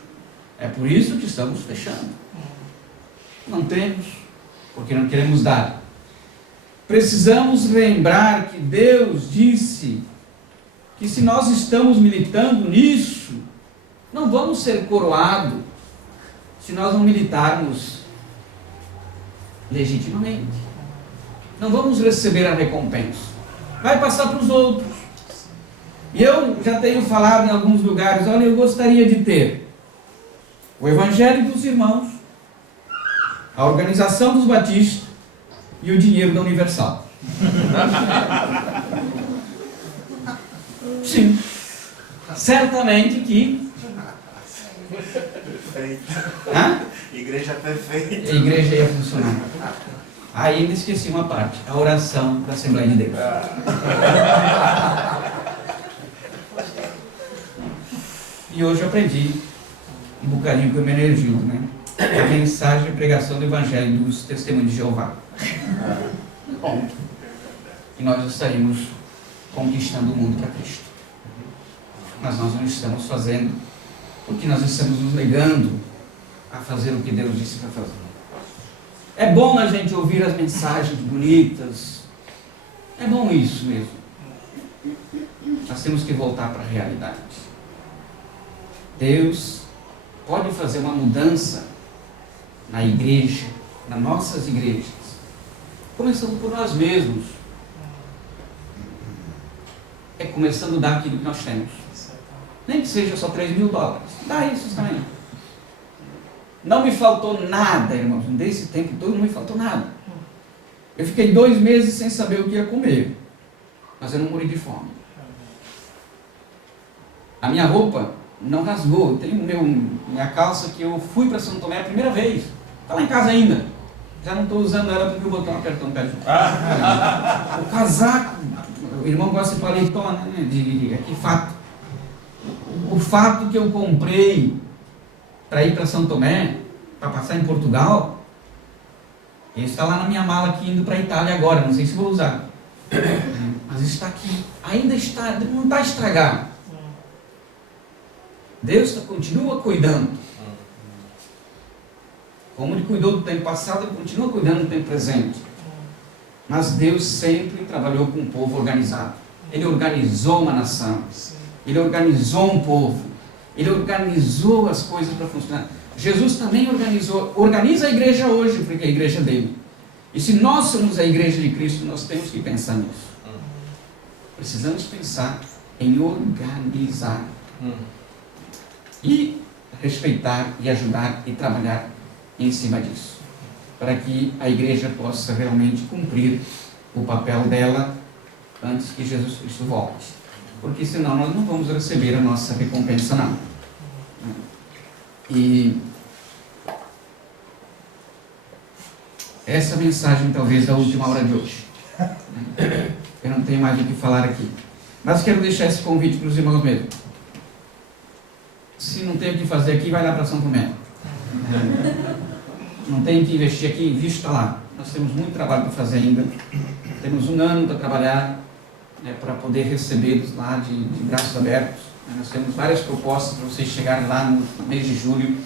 É por isso que estamos fechando. Não temos, porque não queremos dar. Precisamos lembrar que Deus disse que se nós estamos militando nisso, não vamos ser coroados se nós não militarmos legitimamente. Não vamos receber a recompensa. Vai passar para os outros. E eu já tenho falado em alguns lugares, olha, eu gostaria de ter o Evangelho dos Irmãos, a Organização dos Batistas e o dinheiro da Universal. Sim. Certamente que... Hã? Igreja perfeita. A igreja ia funcionar. Ainda esqueci uma parte, a oração da Assembleia de Deus. E hoje eu aprendi um bocadinho com o Menegildo, né? A mensagem e pregação do Evangelho dos Testemunhos de Jeová. Bom, e nós estaríamos conquistando o mundo para Cristo. Mas nós não estamos fazendo, porque nós estamos nos negando a fazer o que Deus disse para fazer. É bom a gente ouvir as mensagens bonitas. É bom isso mesmo. Nós temos que voltar para a realidade. Deus pode fazer uma mudança na igreja, nas nossas igrejas, começando por nós mesmos. É começando a dar aquilo que nós temos. Nem que seja só $3.000. Dá isso também. Não me faltou nada, irmãos. Desse tempo todo não me faltou nada. Eu fiquei 2 meses sem saber o que ia comer. Mas eu não morri de fome. A minha roupa não rasgou. Eu tenho minha calça que eu fui para São Tomé a primeira vez. Está lá em casa ainda. Já não estou usando ela porque o botão apertou no pé. O casaco, o irmão gosta de paletó, né? Que fato. O fato que eu comprei para ir para São Tomé, para passar em Portugal, ele está lá na minha mala aqui indo para a Itália agora, não sei se vou usar. Mas está aqui, ainda está, não está estragado. Deus continua cuidando. Como Ele cuidou do tempo passado, Ele continua cuidando do tempo presente. Mas Deus sempre trabalhou com um povo organizado. Ele organizou uma nação. Ele organizou um povo. Ele organizou as coisas para funcionar. Jesus também organiza a igreja hoje, porque é a igreja dele. E se nós somos a igreja de Cristo, nós temos que pensar nisso. Precisamos pensar em organizar. E respeitar, e ajudar, e trabalhar em cima disso. Para que a igreja possa realmente cumprir o papel dela antes que Jesus Cristo volte. Porque senão nós não vamos receber a nossa recompensa, não. E essa mensagem talvez da última hora de hoje. Eu não tenho mais o que falar aqui. Mas quero deixar esse convite para os irmãos mesmo. Se não tem o que fazer aqui, vai lá para São Tomé. Não tem que investir aqui, invista lá. Nós temos muito trabalho para fazer ainda. Temos 1 ano para trabalhar, para poder recebê-los lá de braços abertos. Nós temos várias propostas para vocês chegarem lá no mês de julho.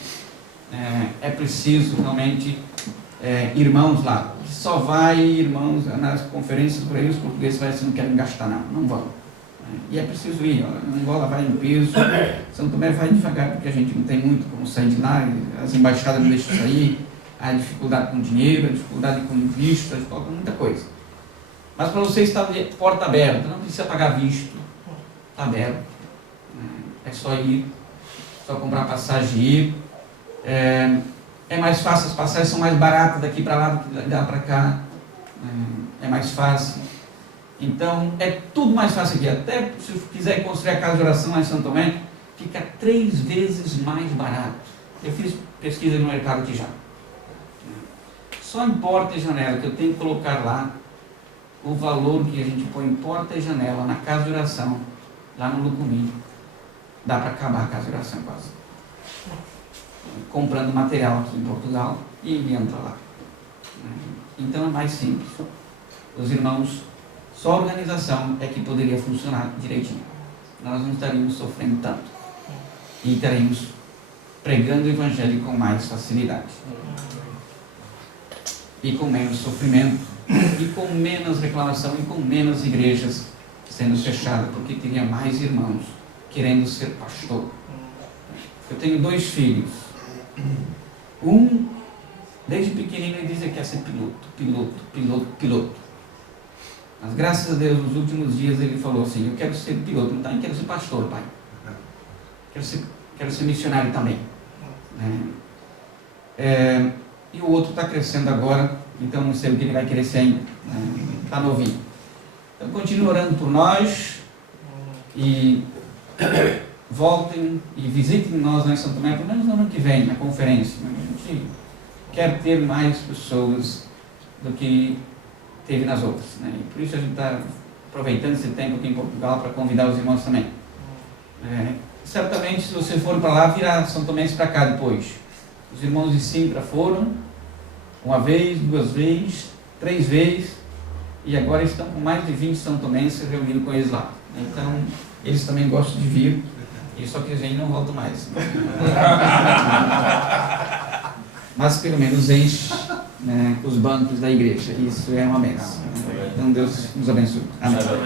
É preciso realmente irmãos lá. Só vai irmãos nas conferências por aí, os portugueses parecem que não querem gastar não vão. E é preciso ir. Angola vai em peso, São Tomé vai devagar, porque a gente não tem muito como sair de lá, as embaixadas não deixam sair, a dificuldade com dinheiro, a dificuldade com visto, a dificuldade com muita coisa. Mas para você estar de porta aberta, não precisa pagar visto, está aberto. É só ir, só comprar passagem e ir. É mais fácil, as passagens são mais baratas daqui para lá do que lá para cá. É mais fácil. Então, é tudo mais fácil aqui. Até se quiser construir a casa de oração lá em São Tomé, fica 3 vezes mais barato. Eu fiz pesquisa no mercado aqui já. Só em porta e janela, que eu tenho que colocar lá o valor que a gente põe em porta e janela na casa de oração, lá no Lucumim. Dá para acabar a casa de oração quase. Comprando material aqui em Portugal e enviando para lá. Então é mais simples. Os irmãos, só a organização é que poderia funcionar direitinho. nós não estaríamos sofrendo tanto. E estaríamos pregando o Evangelho com mais facilidade. E com menos sofrimento, e com menos reclamação, e com menos igrejas sendo fechadas, porque teria mais irmãos querendo ser pastor. Eu tenho 2 filhos. Um, desde pequenino, ele dizia que quer ser piloto. Mas graças a Deus, nos últimos dias ele falou assim: eu quero ser piloto, não quero ser pastor, pai. Quero ser missionário também. E o outro está crescendo agora, então não sei o que ele vai crescer ainda. Está novinho. Então continue orando por nós e voltem e visitem nós em Santo Tomé, pelo menos no ano que vem, na conferência. A gente quer ter mais pessoas do que teve nas outras. E por isso a gente está aproveitando esse tempo aqui em Portugal para convidar os irmãos também. Certamente, se você for para lá, virá São Tomé para cá depois. Os irmãos de Sintra foram 1 vez, 2 vezes, 3 vezes, e agora estão com mais de 20 São Tomenses reunindo com eles lá. Então, eles também gostam de vir, e só que eles aí não voltam mais. Mas pelo menos enche os bancos da igreja. Isso é uma bênção. Então Deus nos abençoe. Amém.